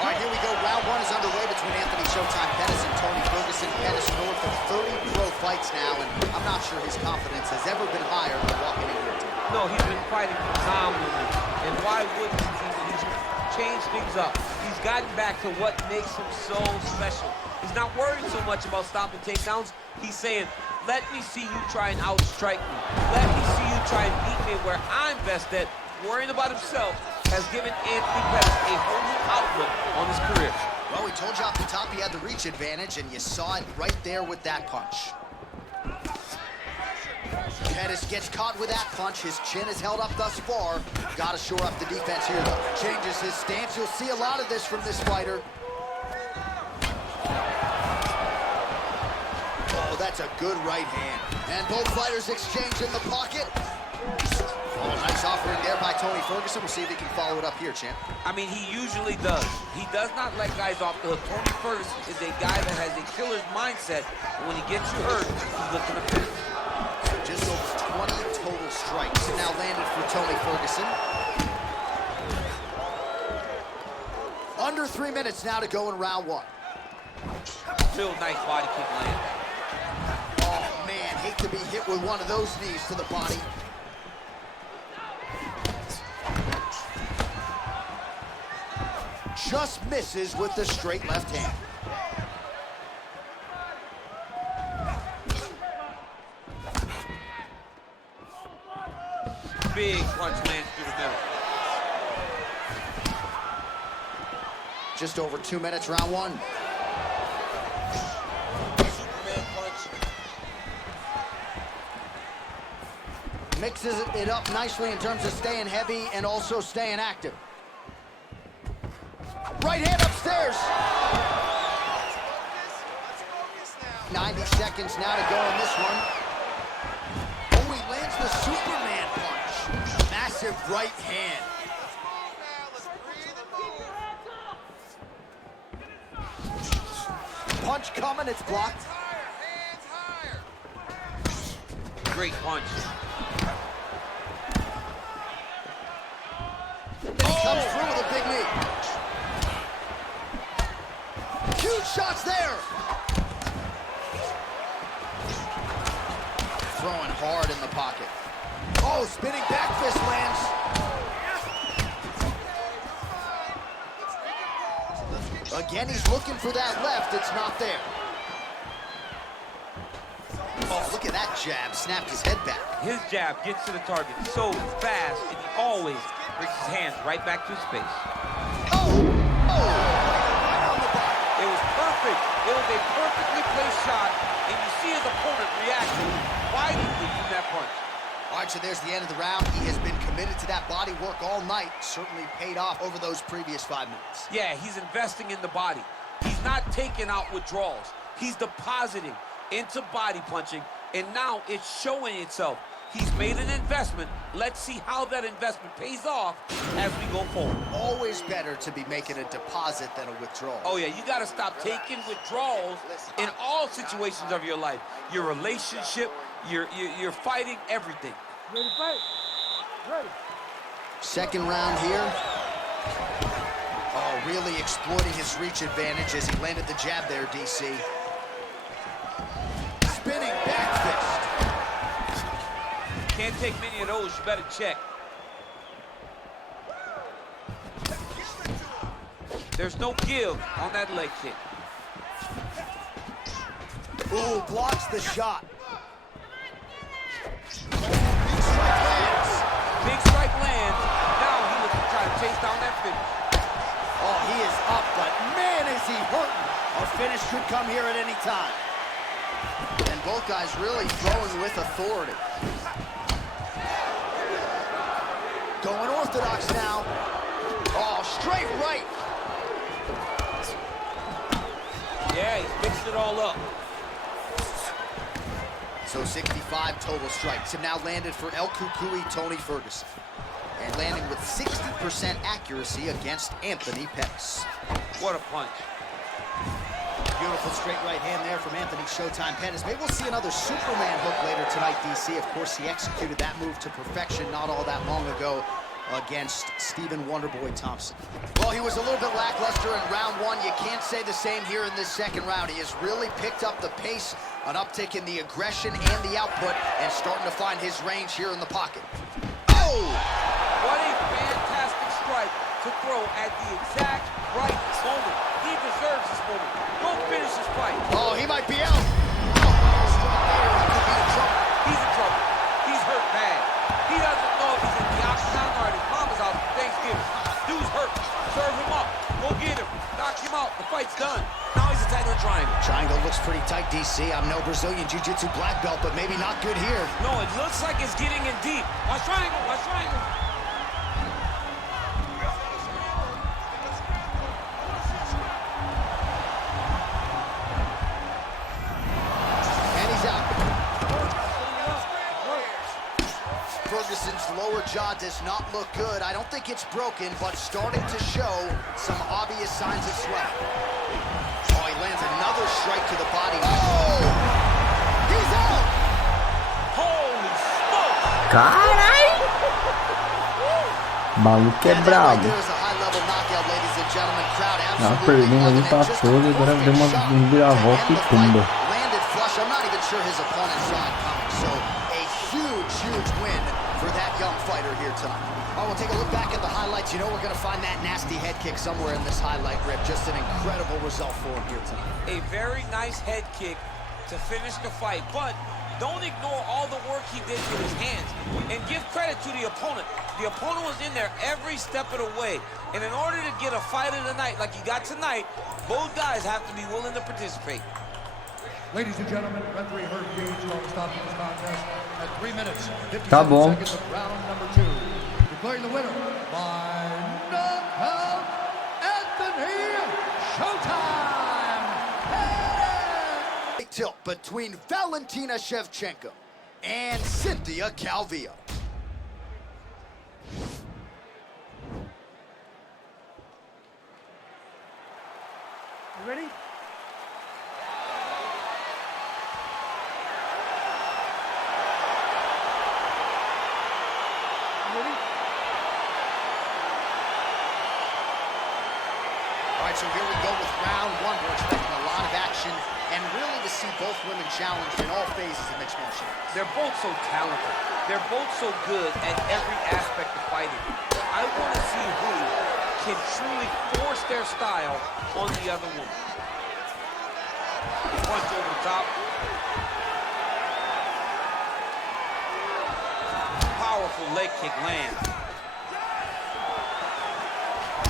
All right, here we go. Round one is underway between Anthony Showtime Pettis and Tony Ferguson. Pettis north of 30 pro fights now, and I'm not sure his confidence has ever been higher than walking in here today. No, he's been fighting phenomenally. And why wouldn't he? He's changed things up. He's gotten back to what makes him so special. He's not worried so much about stopping takedowns. He's saying, let me see you try and outstrike me. Let me see you try and beat me where I'm best at. Worrying about himself has given Anthony Pettis a whole new outlook on his career. Well, we told you off the top he had the reach advantage, and you saw it right there with that punch. Pettis gets caught with that punch. His chin is held up thus far. Got to shore up the defense here, though. Changes his stance. You'll see a lot of this from this fighter. Oh, that's a good right hand. And both fighters exchange in the pocket. Oh, nice offering there by Tony Ferguson. We'll see if he can follow it up here, champ. I mean, he usually does. He does not let guys off the hook. Tony Ferguson is a guy that has a killer's mindset. And when he gets you hurt, he's looking to finish. So just over 20 total strikes now landed for Tony Ferguson. Under 3 minutes now to go in round one. Real nice body kick land. Oh, man, hate to be hit with one of those knees to the body. Just misses with the straight left hand. Big punch lands through the middle. Just over 2 minutes, round one. Superman punch. Mixes it up nicely in terms of staying heavy and also staying active. Right hand upstairs. 90 seconds now to go in this one. Oh, he lands the Superman punch. Massive right hand. Punch coming, it's blocked. Great punch. Comes through with a big knee. Huge shots there. Throwing hard in the pocket. Oh, spinning back fist lands. Again, he's looking for that left. It's not there. Oh, look at that jab. Snapped his head back. His jab gets to the target so fast, and he always brings his hands right back to his face. Oh! It was perfect. It was a perfectly placed shot, and you see his opponent reacting violently from that punch. All right, so there's the end of the round. He has been committed to that body work all night. Certainly paid off over those previous 5 minutes. Yeah, he's investing in the body. He's not taking out withdrawals. He's depositing into body punching, and now it's showing itself. He's made an investment. Let's see how that investment pays off as we go forward. Always better to be making a deposit than a withdrawal. Oh, yeah, you got to stop taking withdrawals in all situations of your life. Your relationship, you're fighting, everything. Ready to fight? Ready. Second round here. Oh, really exploiting his reach advantage as he landed the jab there, DC. Spinning back fist. Can't take many of those, you better check. There's no give on that leg kick. Ooh, blocks the shot. Big strike lands. Now he looks to try to chase down that finish. Oh, he is up, but man, is he hurting. A finish could come here at any time. And both guys really throwing with authority. Going orthodox now. Oh, straight right. Yeah, he mixed it all up. So 65 total strikes have now landed for El Cucuy Tony Ferguson. And landing with 60% accuracy against Anthony Pettis. What a punch. Beautiful straight right hand there from Anthony Showtime Pettis. Maybe we'll see another Superman hook later tonight, DC. Of course, he executed that move to perfection not all that long ago against Stephen Wonderboy Thompson. Well, he was a little bit lackluster in round one. You can't say the same here in this second round. He has really picked up the pace, an uptick in the aggression and the output, and starting to find his range here in the pocket. Oh! What a fantastic strike to throw at the exact right moment. He deserves this moment. Go finish this fight. Oh, he might be out. Oh, He's in trouble. He's hurt bad. He doesn't know if he's in the octagon or at his mama's house for Thanksgiving. Dude's hurt. Serve him up. Go get him. Knock him out. The fight's done. Now he's attacking the triangle. Triangle looks pretty tight, DC. I'm no Brazilian Jiu-Jitsu black belt, but maybe not good here. No, it looks like it's getting in deep. Watch triangle. Watch triangle. Ferguson's lower jaw does not look good. I don't think it's broken, but starting to show some obvious signs of swelling. Oh, he lands another strike to the body. Oh! He's out! Holy smoke! Carai! Maluco é brabo. There's a high-level knockout, ladies and gentlemen. Crowd Tava absolutely perdendo ali pra loving it. todo, agora deu uma viravolta e tumba. Landed flush. I'm not even sure his opponent saw it coming. So a huge win for that young fighter here tonight. All right, we'll take a look back at the highlights. You know we're going to find that nasty head kick somewhere in this highlight rip. Just an incredible result for him here tonight. A very nice head kick to finish the fight, but don't ignore all the work he did with his hands, and give credit to the opponent. The opponent was in there every step of the way, and in order to get a fight of the night like he got tonight, both guys have to be willing to participate. Ladies and gentlemen, referee Herb Gage will stop this contest at 3 minutes, 57 Tá bom. seconds of round number 2. Declaring the winner by knockout, Anthony Showtime Pettis! Big tilt between Valentina Shevchenko and Cynthia Calvillo. You ready? All right, so here we go with round one. We're expecting a lot of action and really to see both women challenged in all phases of mixed martial arts. They're both so talented. They're both so good at every aspect of fighting. I want to see who can truly force their style on the other woman. Punch over the top. Powerful leg kick lands.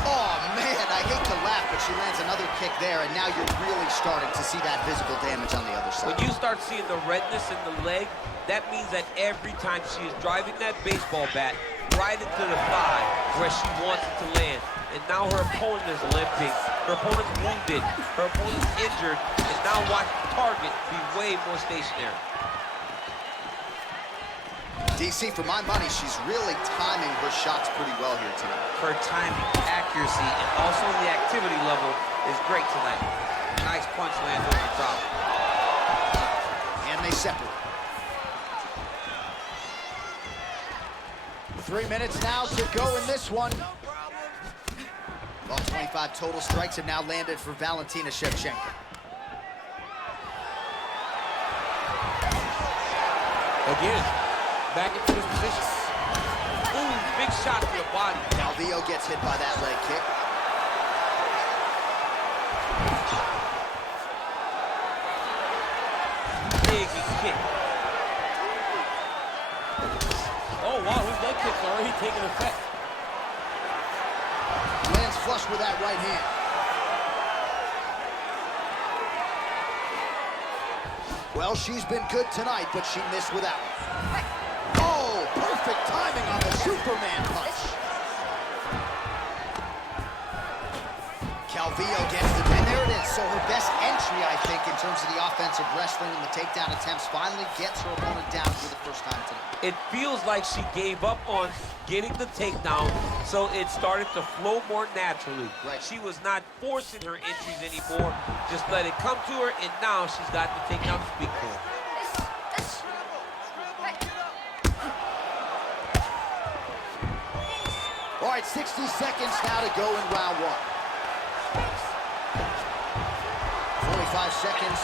Oh, man, I hate to laugh, but she lands another kick there, and now you're really starting to see that visible damage on the other side. When you start seeing the redness in the leg, that means that every time she is driving that baseball bat right into the thigh where she wants it to land, and now her opponent is limping, her opponent's wounded, her opponent's injured, and now watch the target be way more stationary. DC, for my money, she's really timing her shots pretty well here tonight. Her timing, accuracy, and also the activity level is great tonight. Nice punch lands over the top. And they separate. 3 minutes now to go in this one. All 25 total strikes have now landed for Valentina Shevchenko. Again, back into this position. Ooh, big shot to the body. Calvillo gets hit by that leg kick. Big kick. Oh, wow, his leg kick's already taking effect. Lands flush with that right hand. Well, she's been good tonight, but she missed with that one. Oh, perfect timing on the Superman punch. Calvillo gets the, and there it is. So her best entry, I think, in terms of the offensive wrestling and the takedown attempts finally gets her opponent down for the first time today. It feels like she gave up on getting the takedown, so it started to flow more naturally. Right. She was not forcing her entries anymore, just let it come to her, and now she's got the takedown to speak for. All right, 60 seconds now to go in round one. 45 seconds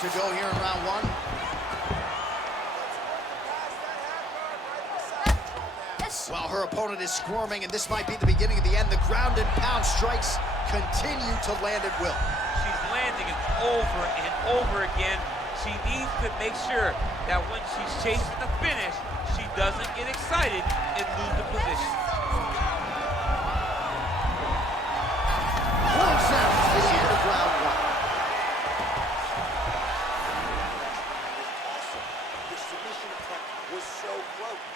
to go here in round one. Well, her opponent is squirming, and this might be the beginning of the end. The ground and pound strikes continue to land at will. She's landing it over and over again. She needs to make sure that when she's chasing the finish, she doesn't get excited and lose the position. Horn sounds at the end of round one.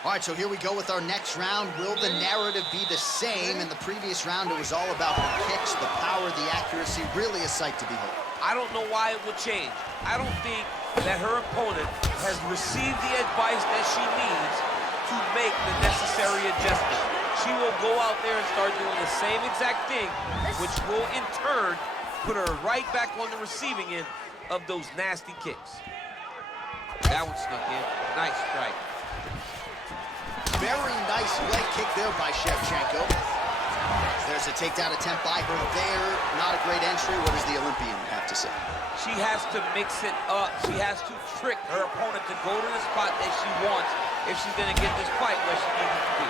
All right, so here we go with our next round. Will the narrative be the same? In the previous round, it was all about the kicks, the power, the accuracy, really a sight to behold. I don't know why it would change. I don't think that her opponent has received the advice that she needs to make the necessary adjustment. She will go out there and start doing the same exact thing, which will in turn put her right back on the receiving end of those nasty kicks. That one snuck in. Nice strike. Very nice leg kick there by Shevchenko. There's a takedown attempt by her there. Not a great entry. What does the Olympian have to say? She has to mix it up. She has to trick her opponent to go to the spot that she wants if she's going to get this fight where she needs it to be.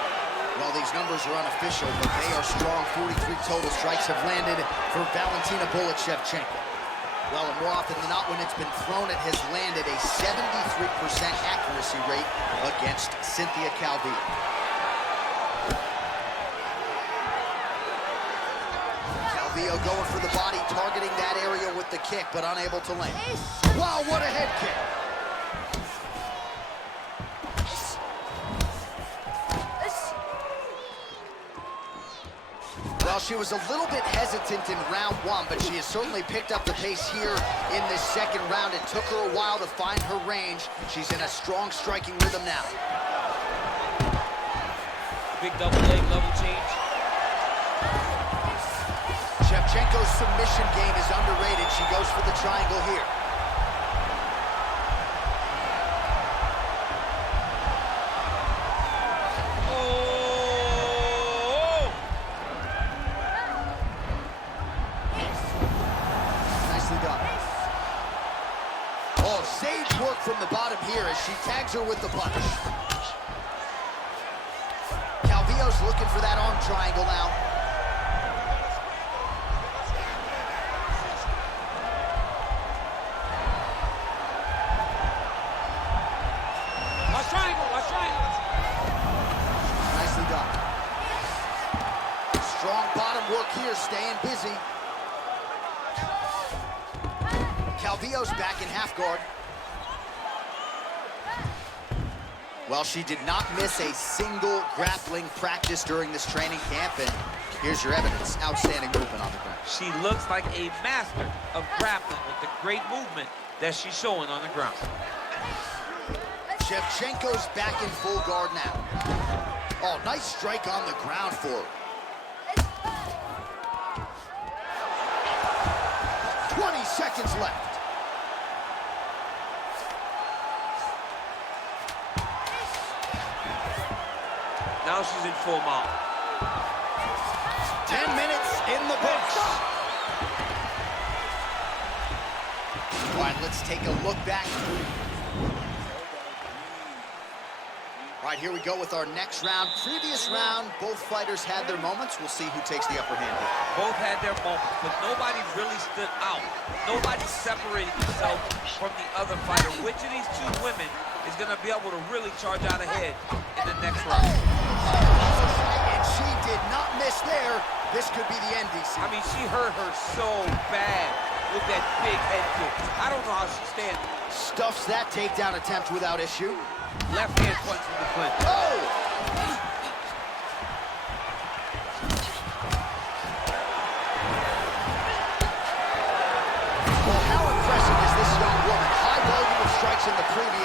Well, these numbers are unofficial, but they are strong. 43 total strikes have landed for Valentina Shevchenko. Well, and more often than not, when it's been thrown, it has landed a 73% accuracy rate against Cynthia Calvillo. Calvillo going for the body, targeting that area with the kick, but unable to land. Wow, what a head kick! Well, she was a little bit hesitant in round one, but she has certainly picked up the pace here in this second round. It took her a while to find her range. She's in a strong striking rhythm now. Big double leg level change. Shevchenko's submission game is underrated. She goes for the triangle here. From the bottom here as she tags her with the punch. Calvillo's looking for that arm triangle now. Watch triangle, watch triangle. Nicely done. Strong bottom work here, staying busy. Calvillo's back in half guard. Well, she did not miss a single grappling practice during this training camp, and here's your evidence. Outstanding movement on the ground. She looks like a master of grappling with the great movement that she's showing on the ground. Shevchenko's back in full guard now. Oh, nice strike on the ground for her. 20 seconds left. Now she's in full mount. 10 minutes in the books. All right, let's take a look back. All right, here we go with our next round. Previous round, both fighters had their moments. We'll see who takes the upper hand here. Both had their moments, but nobody really stood out. Nobody separated themselves from the other fighter. Which of these two women is going to be able to really charge out ahead in the next round? And she did not miss there. This could be the end, DC. I mean, she hurt her so bad with that big head kick. I don't know how she's standing. Stuffs that takedown attempt without issue. Left hand punch from the clinch. Oh!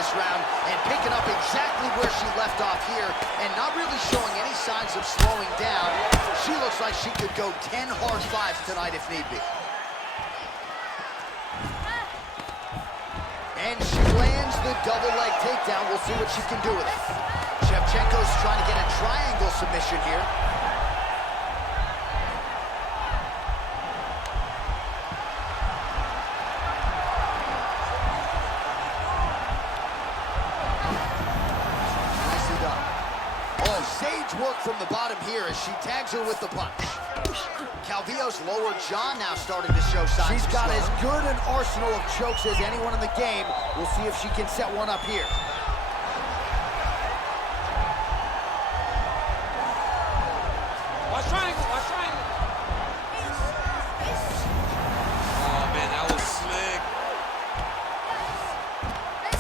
this round and picking up exactly where she left off here and not really showing any signs of slowing down. She looks like she could go 10 hard fives tonight if need be. And she lands the double leg takedown. We'll see what she can do with it. Shevchenko's trying to get a triangle submission here. Work from the bottom here as she tags her with the punch. Calvillo's lower jaw now starting to show signs. She's got as good an arsenal of chokes as anyone in the game. We'll see if she can set one up here. Watch triangle, watch triangle. Oh man, that was slick.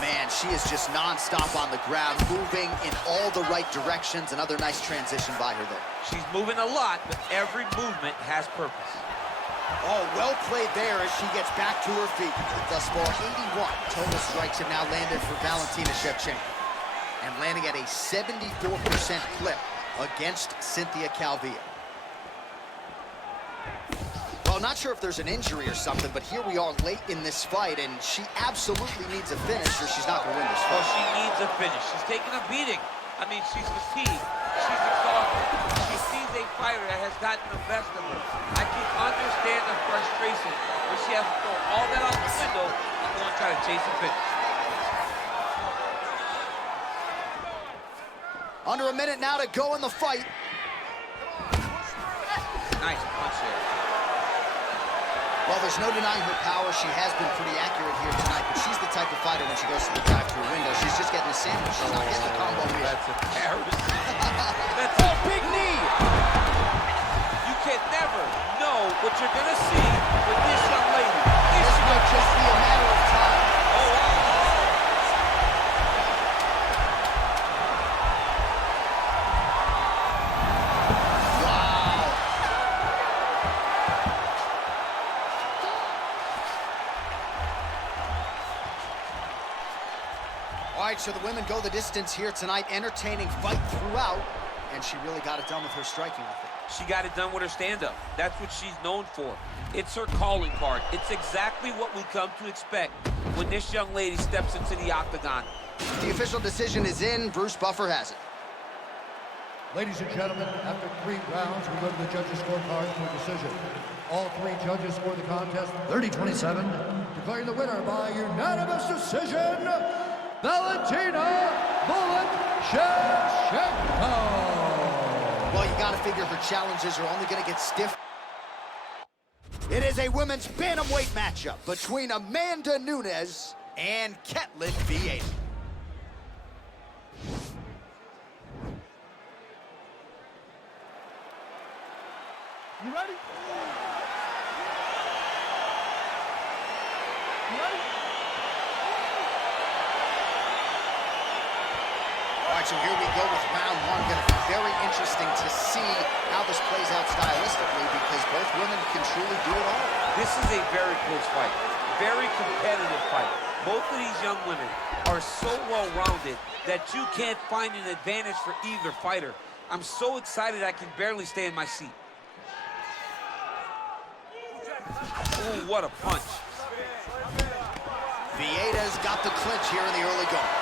Man, she is just non-stop on the ground, moving in all the right directions. Another nice transition by her there. She's moving a lot, but every movement has purpose. Oh, well played there as she gets back to her feet. Thus far, 81 total strikes have now landed for Valentina Shevchenko. And landing at a 74% clip against Cynthia Calvillo. Well, not sure if there's an injury or something, but here we are late in this fight, and she absolutely needs a finish or she's not going to win this fight. Well, she needs a finish. She's taking a beating. I mean, she's fatigued. She's exhausted. She sees a fighter that has gotten the best of her. I can understand the frustration, but she has to throw all that out the window and go and try to chase a finish. Under a minute now to go in the fight. Nice punch there. Well, there's no denying her power. She has been pretty accurate here tonight, but she's the type of fighter when she goes to the drive-through window. She's just getting a sandwich. She's not getting the combo here. That's embarrassing. That's a big knee. You can never know what you're going to see with this young lady. This might just be a matter of time. Oh, wow. All right, so the women go the distance here tonight, entertaining fight throughout, and she really got it done with her striking, I think. She got it done with her stand-up. That's what she's known for. It's her calling card. It's exactly what we come to expect when this young lady steps into the octagon. The official decision is in. Bruce Buffer has it. Ladies and gentlemen, after 3 rounds, we go to the judges' scorecard for decision. All 3 judges scored the contest 30-27, declaring the winner by unanimous decision, Valentina Shevchenko. Well, you got to figure her challenges are only going to get stiff. It is a women's bantamweight matchup between Amanda Nunes and Ketlen Vieira. You ready? You ready? All right, so here we go with round 1. Going to be very interesting to see how this plays out stylistically because both women can truly do it all. This is a very close fight. Very competitive fight. Both of these young women are so well-rounded that you can't find an advantage for either fighter. I'm so excited I can barely stay in my seat. Oh, what a punch. Vieira's got the clinch here in the early going.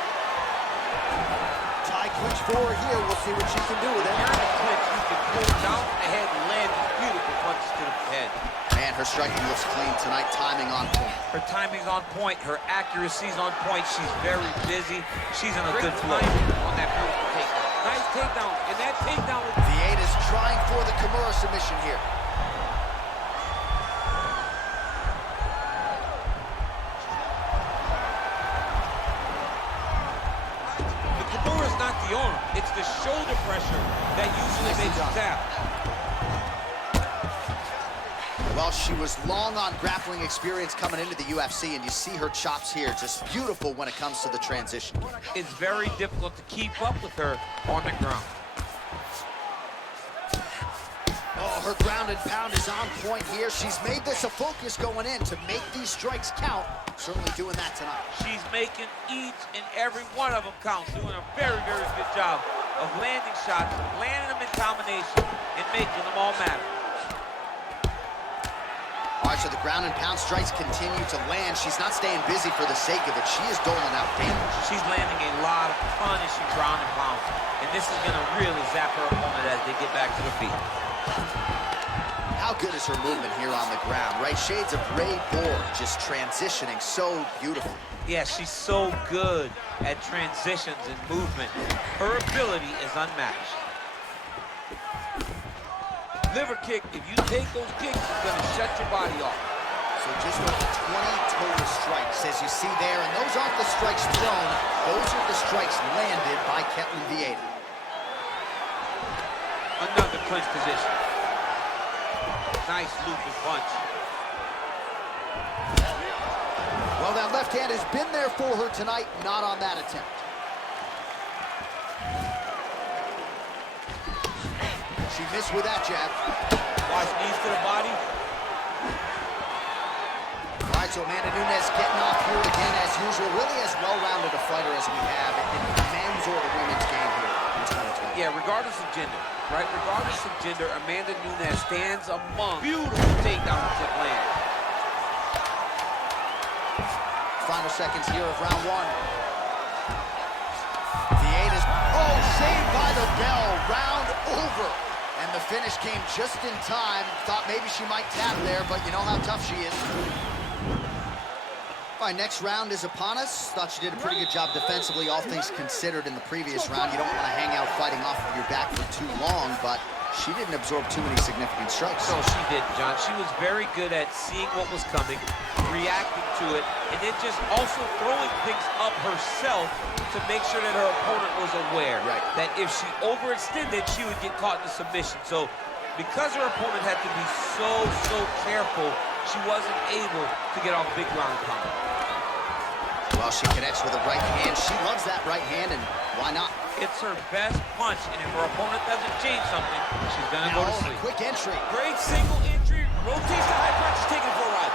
Tie clinch for her here. We'll see what she can do with it. You're in a clinch. You can pull down the head and land these beautiful punches to the head. Man, her striking looks clean tonight. Timing on point. Her timing's on point. Her accuracy's on point. She's very busy. She's in a good flow on that beautiful takedown. Nice takedown. And that takedown was... Vieira's trying for the Kimura submission here. Not the arm, it's the shoulder pressure that usually makes you tap. Well, she was long on grappling experience coming into the UFC, and you see her chops here, just beautiful when it comes to the transition. It's very difficult to keep up with her on the ground. Oh, her ground and pound is on point here. She's made this a focus going in to make these strikes count. Certainly doing that tonight. She's making each and every one of them count. Doing a very, very good job of landing shots, landing them in combination, and making them all matter. All right, so the ground and pound strikes continue to land. She's not staying busy for the sake of it. She is doling out damage. She's landing a lot of punishing ground and pound, and this is going to really zap her opponent as they get back to the feet. How good is her movement here on the ground, right? Shades of Ray Borg, just transitioning so beautiful. Yeah, she's so good at transitions and movement. Her ability is unmatched. Liver kick, if you take those kicks, it's going to shut your body off. So just over 20 total strikes, as you see there, and those aren't the strikes thrown, those are the strikes landed by Ketlen Vieira. Another clinch position. Nice looping punch. Well, that left hand has been there for her tonight, not on that attempt. She missed with that jab. Watch knees to the body. All right, so Amanda Nunes getting off here again as usual. Really as well-rounded a fighter as we have in the men's or the women's game here in 2020. Yeah, regardless of gender, right? Regardless of gender, Amanda Nunes stands among beautiful takedowns that land. Final seconds here of round one. Vieira's, saved by the bell, round over. And the finish came just in time. Thought maybe she might tap there, but you know how tough she is. All right, next round is upon us. Thought she did a pretty good job defensively, all things considered in the previous round. You don't want to hang out fighting off of your back for too long, but she didn't absorb too many significant strikes. No, she didn't, John. She was very good at seeing what was coming, reacting to it, and then just also throwing things up herself to make sure that her opponent was aware that if she overextended, she would get caught in the submission. So because her opponent had to be so careful, she wasn't able to get off a big ground and pound. Well, she connects with a right hand. She loves that right hand, and why not? It's her best punch, and if her opponent doesn't change something, she's gonna go to sleep. Quick entry. Great single entry, rotates the high punch, she's taking it for a ride.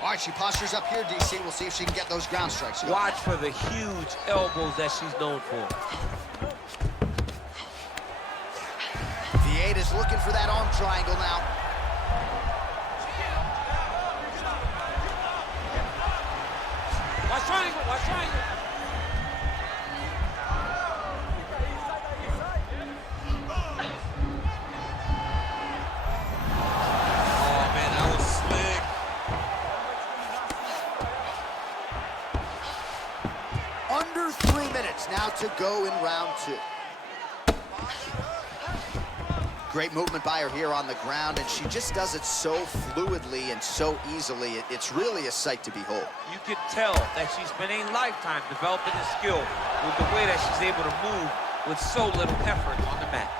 All right, she postures up here, DC. We'll see if she can get those ground strikes. Watch for the huge elbows that she's known for. Vieira's looking for that arm triangle now. Watch triangle, watch triangle. Oh, man, that was slick. Under 3 minutes now to go in round two. Great movement by her here on the ground, and she just does it so fluidly and so easily. It's really a sight to behold. You can tell that she's spent a lifetime developing the skill with the way that she's able to move with so little effort on the mat.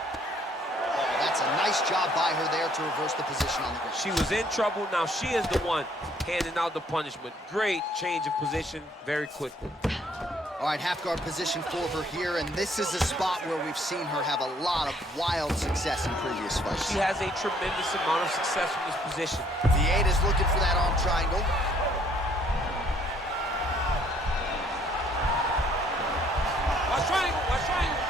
Oh, that's a nice job by her there to reverse the position on the ground. She was in trouble. Now she is the one handing out the punishment. Great change of position very quickly. All right, half guard position for her here, and this is a spot where we've seen her have a lot of wild success in previous fights. She has a tremendous amount of success from this position. Vieira's looking for that arm triangle. Watch triangle, watch triangle.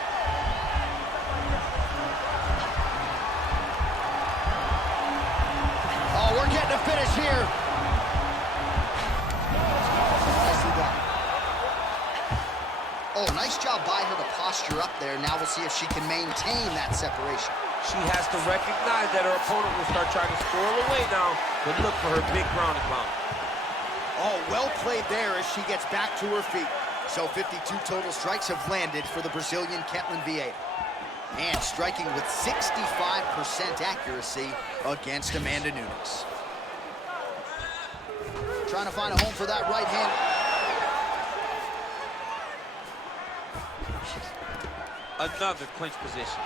Oh, we're getting a finish here. Nicely done. Oh, nice job by her to posture up there. Now we'll see if she can maintain that separation. She has to recognize that her opponent will start trying to squirrel away now, but look for her big ground and pound. Oh, well played there as she gets back to her feet. So 52 total strikes have landed for the Brazilian Ketlen Vieira. And striking with 65% accuracy against Amanda Nunes. Trying to find a home for that right hand. Another clinch position.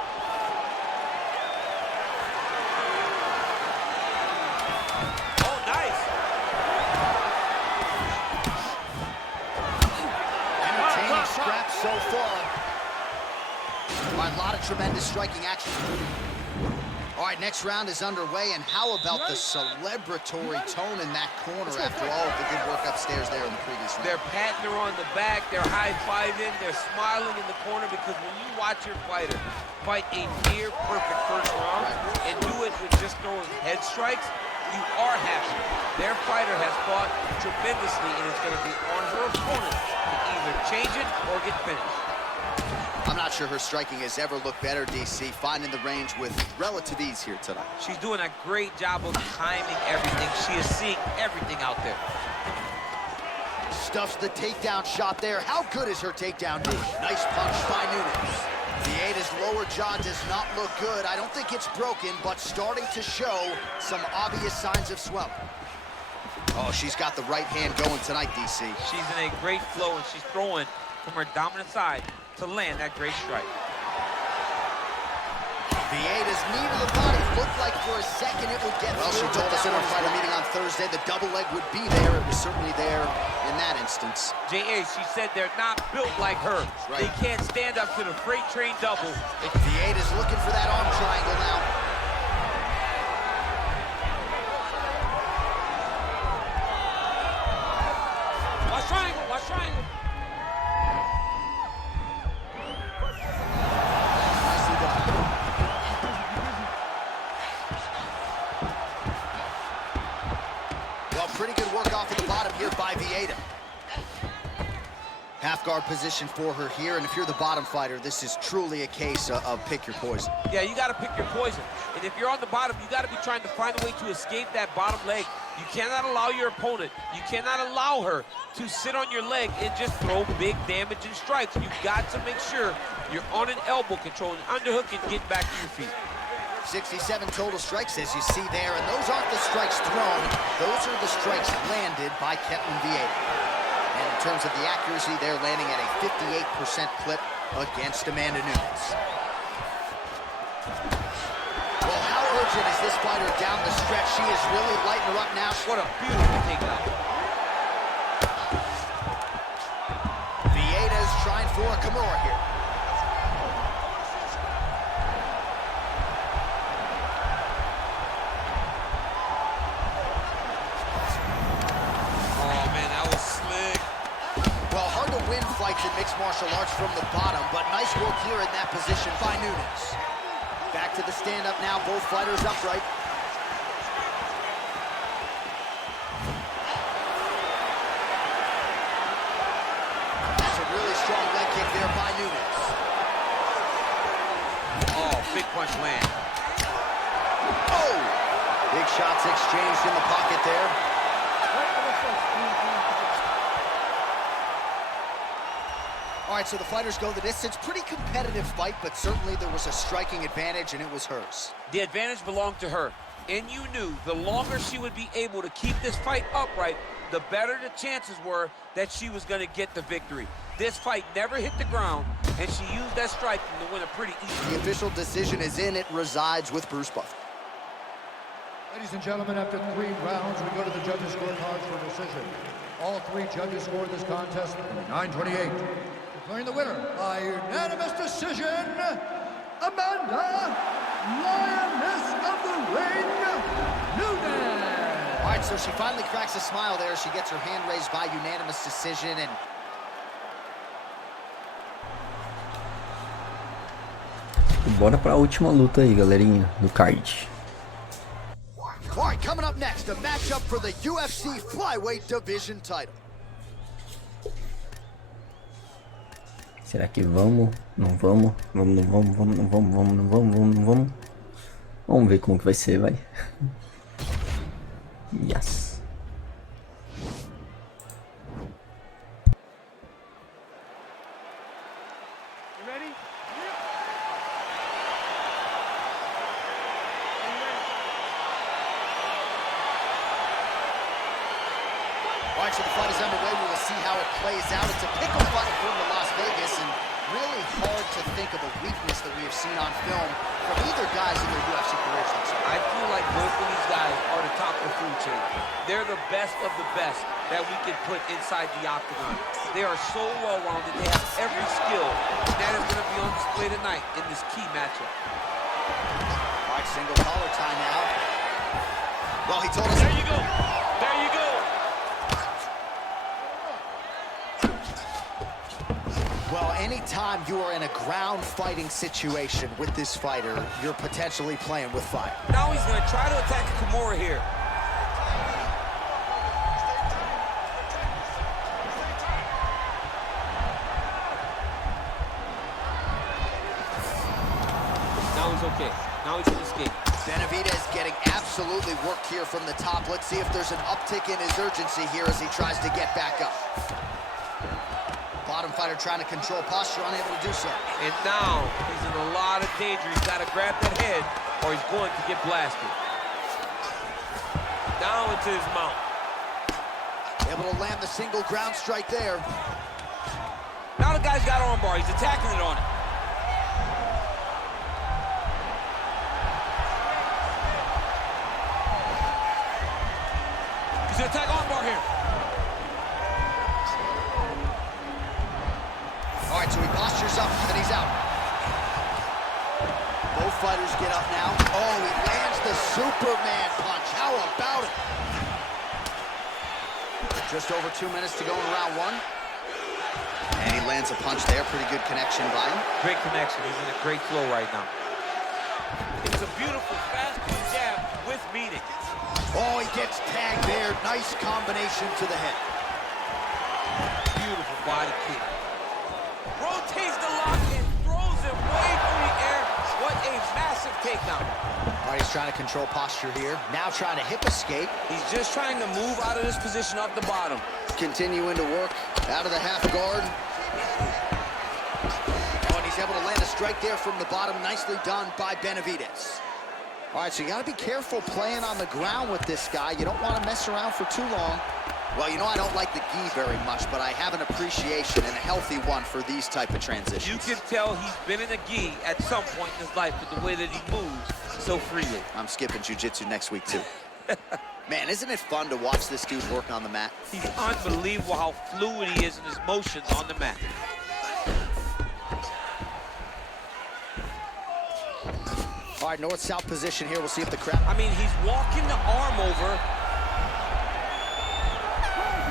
Oh, nice. Entertaining scraps so far. All All right, a lot of tremendous striking action. All right, next round is underway, and how about the celebratory tone in that corner after all of the good work upstairs there in the previous round? They're patting her on the back, they're high-fiving, they're smiling in the corner, because when you watch your fighter fight a near-perfect first round and do it with just throwing head strikes, you are happy. Their fighter has fought tremendously, and it's going to be on her opponent to either change it or get finished. I'm not sure her striking has ever looked better, DC, finding the range with relative ease here tonight. She's doing a great job of timing everything. She is seeing everything out there. Stuffs the takedown shot there. How good is her takedown knee? Nice punch by Nunes. Vieira's lower jaw does not look good. I don't think it's broken, but starting to show some obvious signs of swelling. Oh, she's got the right hand going tonight, DC. She's in a great flow, and she's throwing from her dominant side to land that great strike. Vieira's knee to the body looked like for a second it would get through. Well, she told us in our fighter meeting on Thursday the double leg would be there. It was certainly there in that instance. J.A., she said they're not built like her. Right. They can't stand up to the freight train double. Vieira's looking for that arm triangle now. Watch triangle, watch triangle. Nicely done. Well, pretty good work off of the bottom here by Vieira. Half guard position for her here, and if you're the bottom fighter, this is truly a case of pick your poison. Yeah, you got to pick your poison. And if you're on the bottom, you got to be trying to find a way to escape that bottom leg. You cannot allow your opponent, you cannot allow her to sit on your leg and just throw big damaging strikes. You've got to make sure you're on an elbow, controlling underhook and getting back to your feet. 67 total strikes, as you see there, and those aren't the strikes thrown. Those are the strikes landed by Ketlen Vieira. And in terms of the accuracy, they're landing at a 58% clip against Amanda Nunes. Well, how urgent is this fighter down the stretch? She is really lighting her up now. What a beautiful takedown. Vieira's trying for a Kimura here. Fights in mixed martial arts from the bottom, but nice work here in that position by Nunes. Back to the stand-up now, both fighters upright. That's a really strong leg kick there by Nunes. Oh, big punch land. Oh! Big shots exchanged in the pocket there. All right, so the fighters go the distance. Pretty competitive fight, but certainly there was a striking advantage, and it was hers. The advantage belonged to her, and you knew the longer she would be able to keep this fight upright, the better the chances were that she was going to get the victory. This fight never hit the ground, and she used that striking to win it pretty easily. The official decision is in. It resides with Bruce Buffer. Ladies and gentlemen, after 3 rounds, we go to the judges' scorecards for decision. All 3 judges scored this contest 9-28. Declaring the winner by unanimous decision, Amanda, Lioness of the Ring, Nunes. All right, so she finally cracks a smile there. She gets her hand raised by unanimous decision, and bora pra última luta aí, galerinha, do card. all right, coming up next, a matchup for the UFC Flyweight Division title. Será que vamos? Não vamos? Vamos, não vamos, vamos, não vamos, vamos, não vamos, vamos, não vamos. Vamos ver como que vai ser, vai. Yes. You ready? All right, so the fight is underway. We will see how it plays out. It's a pickle fight according to Las Vegas, and really hard to think of a weakness that we have seen on film from either guys in their UFC careers. I feel like both of these guys are the top performers food chain. They're the best of the best that we can put inside the octagon. They are so well-rounded. They have every skill, and that is going to be on display tonight in this key matchup. All right, single collar tie now. Well, he told us... There you go. There you go. Well, anytime you are in a ground fighting situation with this fighter, you're potentially playing with fire. Now he's going to try to attack Kimura here. Now he's okay. Now he can escape. Benavidez getting absolutely worked here from the top. Let's see if there's an uptick in his urgency here as he tries to get back up. Bottom fighter trying to control posture, unable to do so. And now he's in a lot of danger. He's got to grab that head or he's going to get blasted. Down into his mount. Able to land the single ground strike there. Now the guy's got armbar. He's attacking it on it. He's going to attack armbar here. All right, so he postures up and he's out. Both fighters get up now. Oh, he lands the Superman punch. How about it? Just over 2 minutes to go in round one. And he lands a punch there. Pretty good connection by him. Great connection. He's in a great flow right now. It's a beautiful fast jab with meaning. Oh, he gets tagged there. Nice combination to the head. Beautiful body kick. Rotates the lock and throws him way through the air. What a massive takedown. All right, he's trying to control posture here. Now trying to hip escape. He's just trying to move out of this position off the bottom. Continuing to work out of the half guard. Oh, and he's able to land a strike there from the bottom. Nicely done by Benavidez. All right, so you got to be careful playing on the ground with this guy. You don't want to mess around for too long. Well, you know, I don't like the gi very much, but I have an appreciation and a healthy one for these type of transitions. You can tell he's been in a gi at some point in his life with the way that he moves so freely. I'm skipping jiu-jitsu next week, too. Man, isn't it fun to watch this dude work on the mat? He's unbelievable how fluid he is in his motions on the mat. All right, north-south position here. We'll see if the crowd... I mean, he's walking the arm over.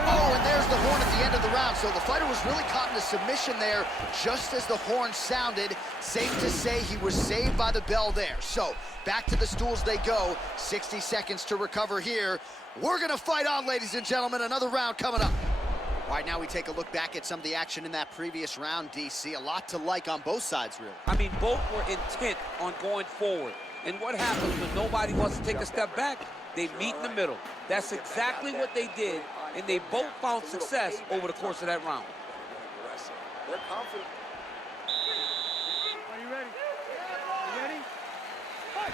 Oh, and there's the horn at the end of the round. So the fighter was really caught in a submission there just as the horn sounded. Safe to say he was saved by the bell there. So back to the stools they go. 60 seconds to recover here. We're going to fight on, ladies and gentlemen. Another round coming up. All right, now we take a look back at some of the action in that previous round, DC. A lot to like on both sides, really. I mean, both were intent on going forward. And what happens when nobody wants to take a step back? They meet in the middle. That's exactly what they did, and they both found success over the course of that round. They're confident. Are you ready? You ready? Fight!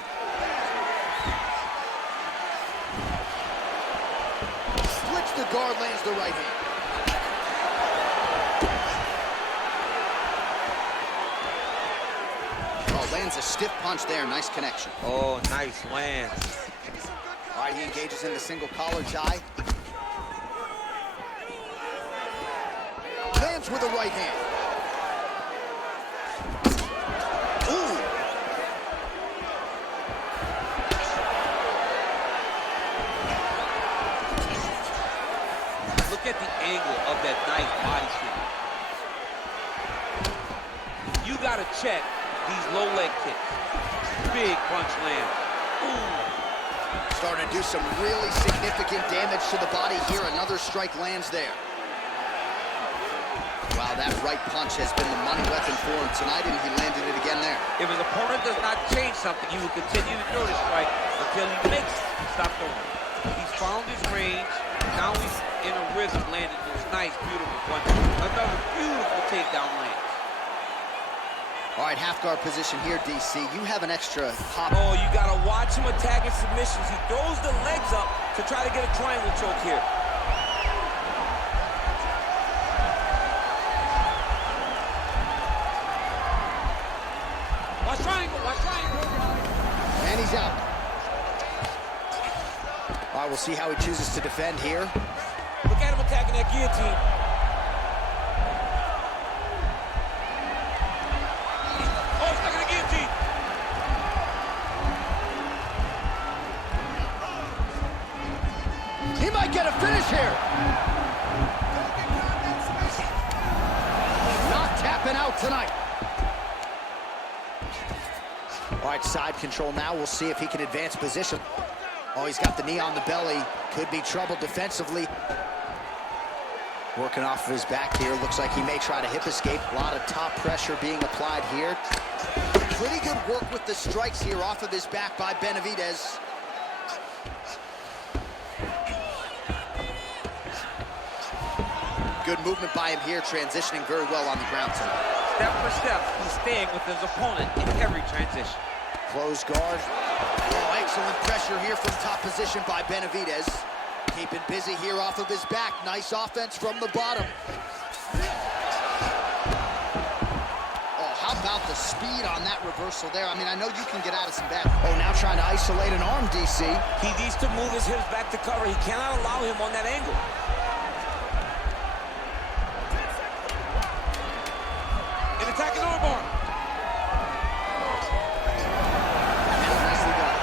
Splits the guard, lands the right hand. Oh, lands a stiff punch there. Nice connection. Oh, nice land. All right, he engages in the single collar tie. Lands with a right hand. Ooh. Look at the angle of that nice body kick. You got to check these low leg kicks. Big punch land. Ooh. Starting to do some really significant damage to the body here. Another strike lands there. Wow, that right punch has been the money weapon for him tonight, and he landed it again there. If his opponent does not change something, he will continue to throw the strike until he makes stop throwing. He's found his range. Now he's in a rhythm, landing those nice, beautiful punches. Another beautiful takedown land. All right, half guard position here, DC. You have an extra hop. Oh, you got to watch him attacking submissions. He throws the legs up to try to get a triangle choke here. Watch triangle, watch triangle. And he's out. All right, we'll see how he chooses to defend here. Look at him attacking that guillotine. Oh, he's stuck in the guillotine. He might get a finish here. Not tapping out tonight. All right, side control now. We'll see if he can advance position. Oh, he's got the knee on the belly. Could be trouble defensively. Working off of his back here. Looks like he may try to hip escape. A lot of top pressure being applied here. Pretty good work with the strikes here off of his back by Benavidez. Good movement by him here, transitioning very well on the ground tonight. Step for step, he's staying with his opponent in every transition. Close guard. Oh, excellent pressure here from top position by Benavidez. Keeping busy here off of his back. Nice offense from the bottom. Oh, how about the speed on that reversal there? I mean, I know you can get out of some back. Oh, now trying to isolate an arm, DC. He needs to move his hips back to cover. He cannot allow him on that angle. And attacking armbar. Nicely done.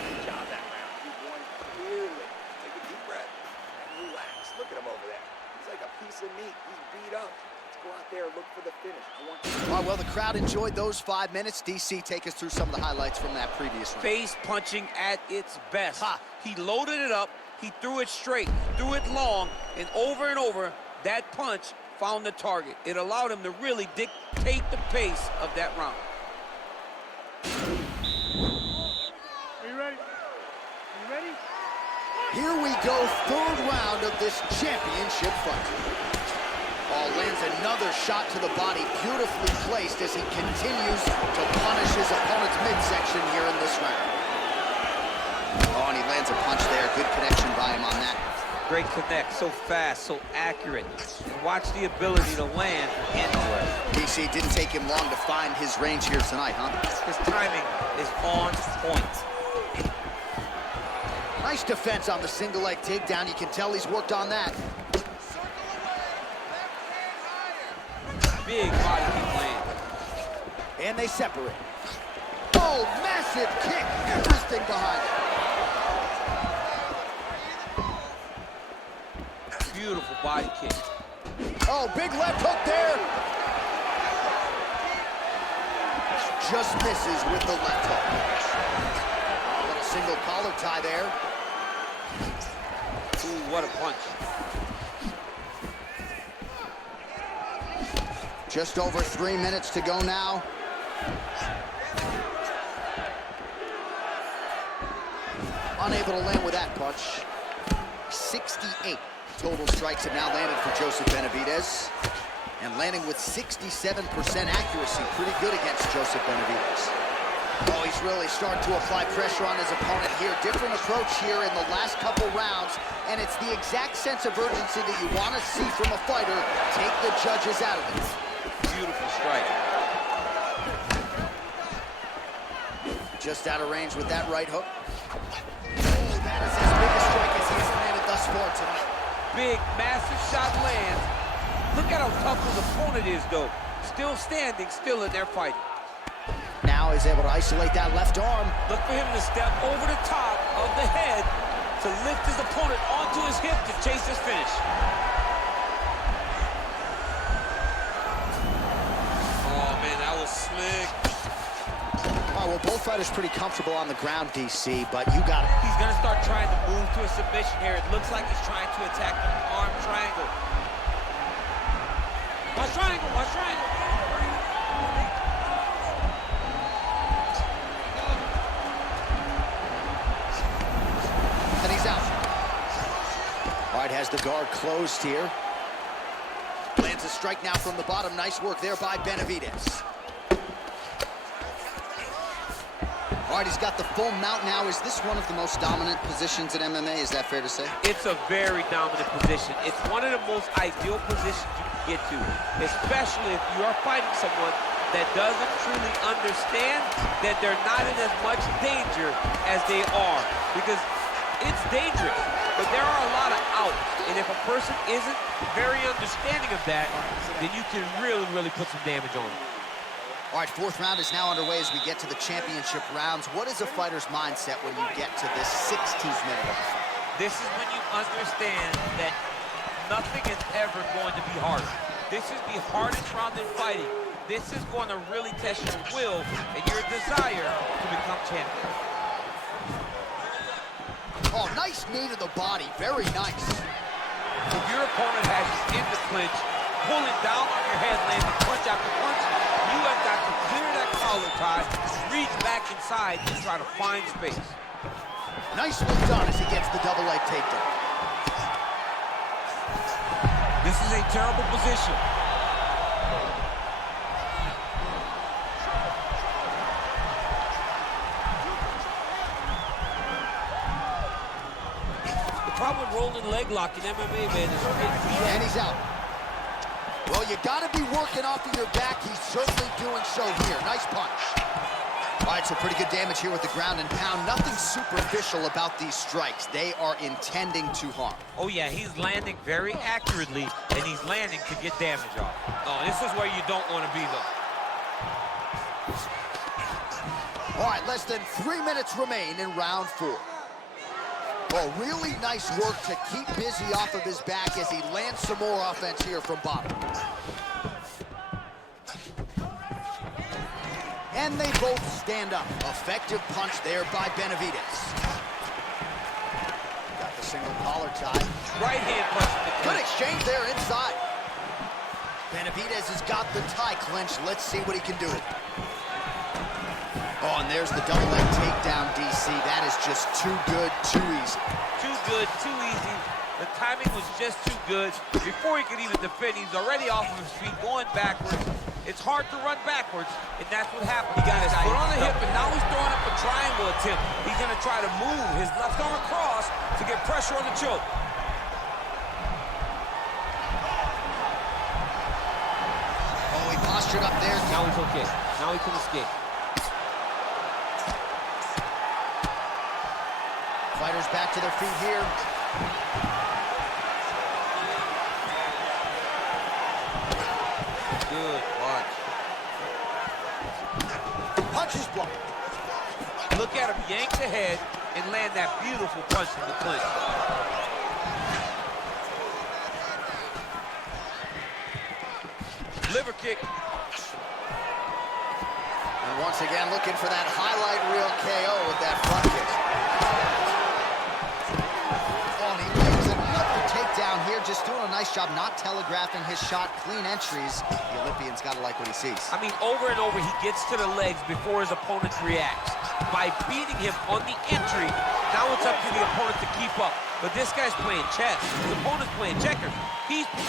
Good job that round. You won clearly. Take a deep breath and relax. Look at him over there. He's like a piece of meat. He's beat up. Let's go out there and look for the finish. I want you to... All right, well, the crowd enjoyed those 5 minutes. DC, take us through some of the highlights from that previous round. Face punching at its best. Ha. He loaded it up, he threw it straight, threw it long, and over, that punch found the target. It allowed him to really dictate the pace of that round. Are you ready? Are you ready? Here we go, third round of this championship fight. Oh, lands another shot to the body, beautifully placed as he continues to punish his opponent's midsection here in this round. Oh, and he lands a punch there. Good connection by him on that. Great connect, so fast, so accurate. And watch the ability to land anywhere. DC, didn't take him long to find his range here tonight, huh? His timing is on point. Nice defense on the single leg takedown. You can tell he's worked on that. Big body kick land. And they separate. Oh, massive kick. Everything behind it. Beautiful body kick. Oh, big left hook there. Just misses with the left hook. A little single collar tie there. Ooh, what a punch. Just over 3 minutes to go now. Unable to land with that punch. 68 total strikes have now landed for Joseph Benavidez. And landing with 67% accuracy. Pretty good against Joseph Benavidez. Oh, he's really starting to apply pressure on his opponent here. Different approach here in the last couple rounds. And it's the exact sense of urgency that you want to see from a fighter. Take the judges out of it. Beautiful strike. Just out of range with that right hook. Oh, that is as big a strike as he's landed thus far tonight. Big, massive shot lands. Look at how tough his opponent is, though. Still standing, still in there fighting. Now he's able to isolate that left arm. Look for him to step over the top of the head to lift his opponent onto his hip to chase his finish. Oh, man, that was slick. Oh, well, both fighters pretty comfortable on the ground, DC, but you got it. He's going to start trying to move to a submission here. It looks like he's trying to attack the arm triangle. Watch triangle, watch triangle. And he's out. All right, has the guard closed here. Lands a strike now from the bottom. Nice work there by Benavidez. All right, he's got the full mount now. Is this one of the most dominant positions in MMA? Is that fair to say? It's a very dominant position. It's one of the most ideal positions you can get to, especially if you are fighting someone that doesn't truly understand that they're not in as much danger as they are. Because it's dangerous, but there are a lot of outs. And if a person isn't very understanding of that, then you can really, really put some damage on them. All right, fourth round is now underway as we get to the championship rounds. What is a fighter's mindset when you get to this 16th minute of the fight? This is when you understand that nothing is ever going to be hard. This is the hardest round in fighting. This is going to really test your will and your desire to become champion. Oh, nice knee to the body. Very nice. If your opponent has you in the clinch, pulling down on your head, landing punch after punch, you have got to clear that collar tie, reach back inside, and try to find space. Nicely done as he gets the double leg takedown. This is a terrible position. The problem with rolling leg lock in MMA, man, is and he's out. Well, you gotta be working off of your back. He's certainly doing so here. Nice punch. All right, so pretty good damage here with the ground and pound. Nothing superficial about these strikes. They are intending to harm. Oh yeah, he's landing very accurately, and he's landing to get damage off. Oh, this is where you don't want to be, though. All right, less than 3 minutes remain in round 4. Oh, really nice work to keep busy off of his back as he lands some more offense here from bottom. And they both stand up. Effective punch there by Benavidez. Got the single collar tie. Right hand punch. Good exchange there inside. Benavidez has got the tie clinch. Let's see what he can do. Oh, and there's the double leg takedown, DC. That is just too good, too easy. Too good, too easy. The timing was just too good. Before he could even defend, he's already off of his feet, going backwards. It's hard to run backwards, and that's what happened. He got his foot on the hip, and now he's throwing up a triangle attempt. He's going to try to move his left arm across to get pressure on the choke. Oh, he postured up there. Now he's okay. Now he can escape. Fighters back to their feet here. Good punch. Punch is blocked. Look at him yank the head and land that beautiful punch in the clinch. Liver kick. And once again, looking for that highlight reel KO with that front kick. Down here, just doing a nice job not telegraphing his shot. Clean entries. The Olympian's got to like what he sees. I mean, over and over, he gets to the legs before his opponent reacts. By beating him on the entry, now it's up to the opponent to keep up. But this guy's playing chess. His opponent's playing checkers. He's... You're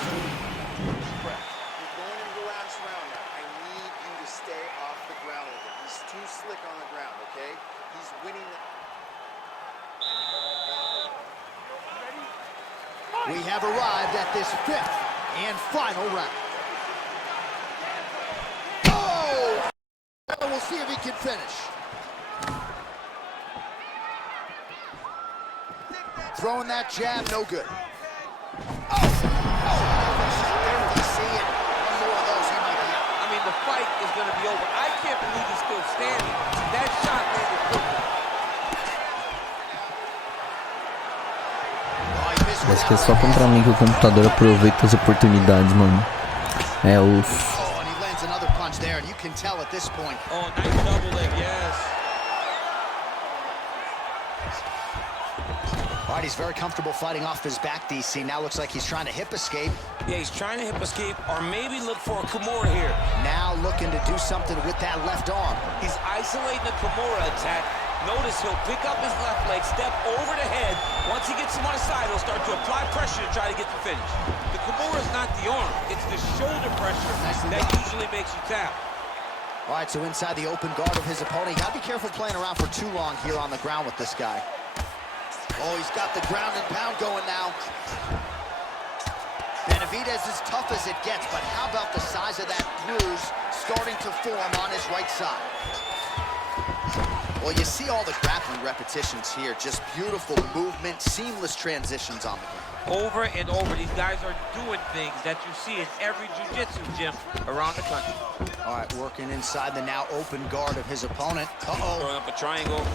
going into the last round now. I need you to stay off the ground with him. He's too slick on the ground, okay? He's winning the... We have arrived at this 5th and final round. Oh! We'll see if he can finish. Throwing that jab, no good. Oh! There we see it. One more of those, he might be out. I mean, the fight is going to be over. I can't believe he's still standing. That shot landed quickly. Parece que é só contra mim que o computador aproveita as oportunidades, mano. É osso. Oh, and he lands another punch there, and you can tell at this point. Oh, nice double leg, yes. All right, he's very comfortable fighting off his back, DC. Now looks like he's trying to hip escape. Yeah, he's trying to hip escape, or maybe look for a Kimura here. Now looking to do something with that left arm. He's isolating the Kimura attack. Notice he'll pick up his left leg, step over the head. Once he gets him on his side, he'll start to apply pressure to try to get the finish. The Kimura is not the arm, it's the shoulder pressure that usually makes you tap. All right, so inside the open guard of his opponent. You gotta be careful playing around for too long here on the ground with this guy. Oh, he's got the ground and pound going now. Benavidez is tough as it gets, but how about the size of that bruise starting to form on his right side? Well, you see all the grappling repetitions here. Just beautiful movement, seamless transitions on the ground. Over and over, these guys are doing things that you see in every jiu-jitsu gym around the country. All right, working inside the now open guard of his opponent. Uh-oh. Throwing up a triangle.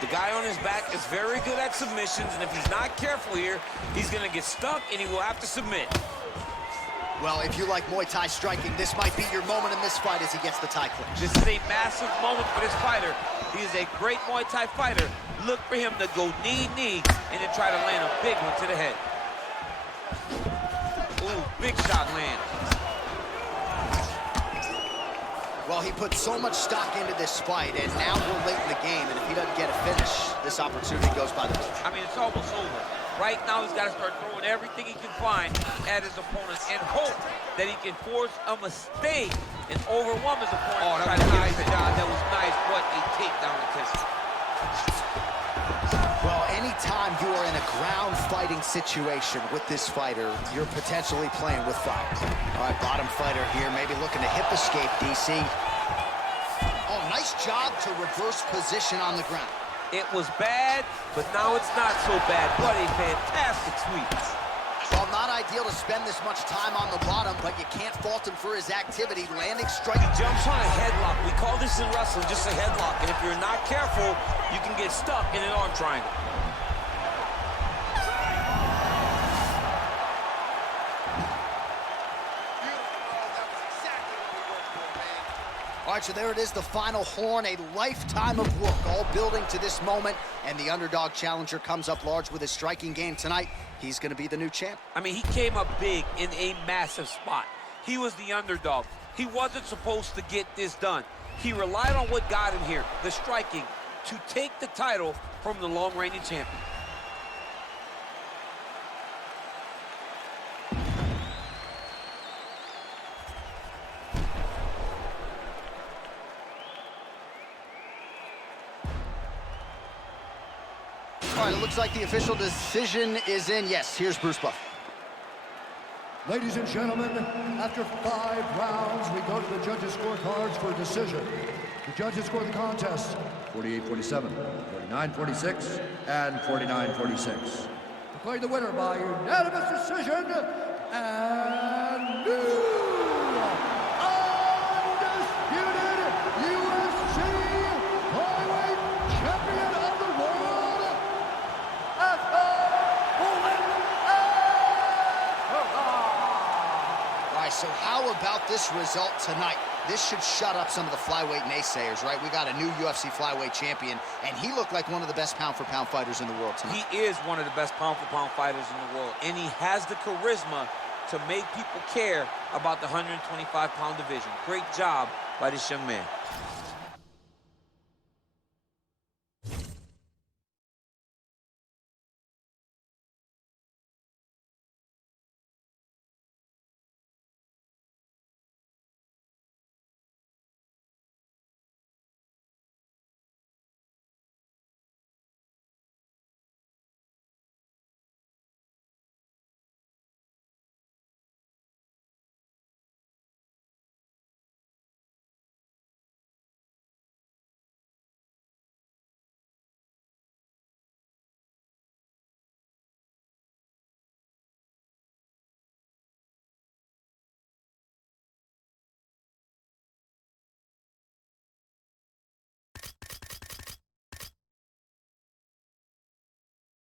The guy on his back is very good at submissions, and if he's not careful here, he's gonna get stuck and he will have to submit. Well, if you like Muay Thai striking, this might be your moment in this fight as he gets the Thai clinch. This is a massive moment for this fighter. He is a great Muay Thai fighter. Look for him to go knee, and then try to land a big one to the head. Ooh, big shot land. Well, he put so much stock into this fight, and now we're late in the game, and if he doesn't get a finish, this opportunity goes by the book. I mean, it's almost over. Right now, he's got to start throwing everything he can find at his opponent and hope that he can force a mistake and overwhelm his opponent. Oh, that was nice, John. That was nice. What a takedown attempt. Well, anytime you are in a ground fighting situation with this fighter, you're potentially playing with fire. All right, bottom fighter here, maybe looking to hip escape, DC. Oh, nice job to reverse position on the ground. It was bad, but now it's not so bad. What a fantastic sweep. Well, not ideal to spend this much time on the bottom, but you can't fault him for his activity. Landing strike. He jumps on a headlock. We call this in wrestling just a headlock. And if you're not careful, you can get stuck in an arm triangle. All right, so there it is, the final horn, a lifetime of work, all building to this moment, and the underdog challenger comes up large with his striking game tonight. He's going to be the new champ. I mean, he came up big in a massive spot. He was the underdog. He wasn't supposed to get this done. He relied on what got him here, the striking, to take the title from the long-reigning champion. All right, it looks like the official decision is in. Yes, here's Bruce Buff. Ladies and gentlemen, after 5 rounds, we go to the judges' scorecards for a decision. The judges scored the contest 48-47, 49-46, and 49-46. Declared the winner by unanimous decision, and new undisputed UFC flyweight champion of the world, So how about this result tonight? This should shut up some of the flyweight naysayers, right? We got a new UFC flyweight champion, and he looked like one of the best pound-for-pound fighters in the world tonight. He is one of the best pound-for-pound fighters in the world, and he has the charisma to make people care about the 125-pound division. Great job by this young man.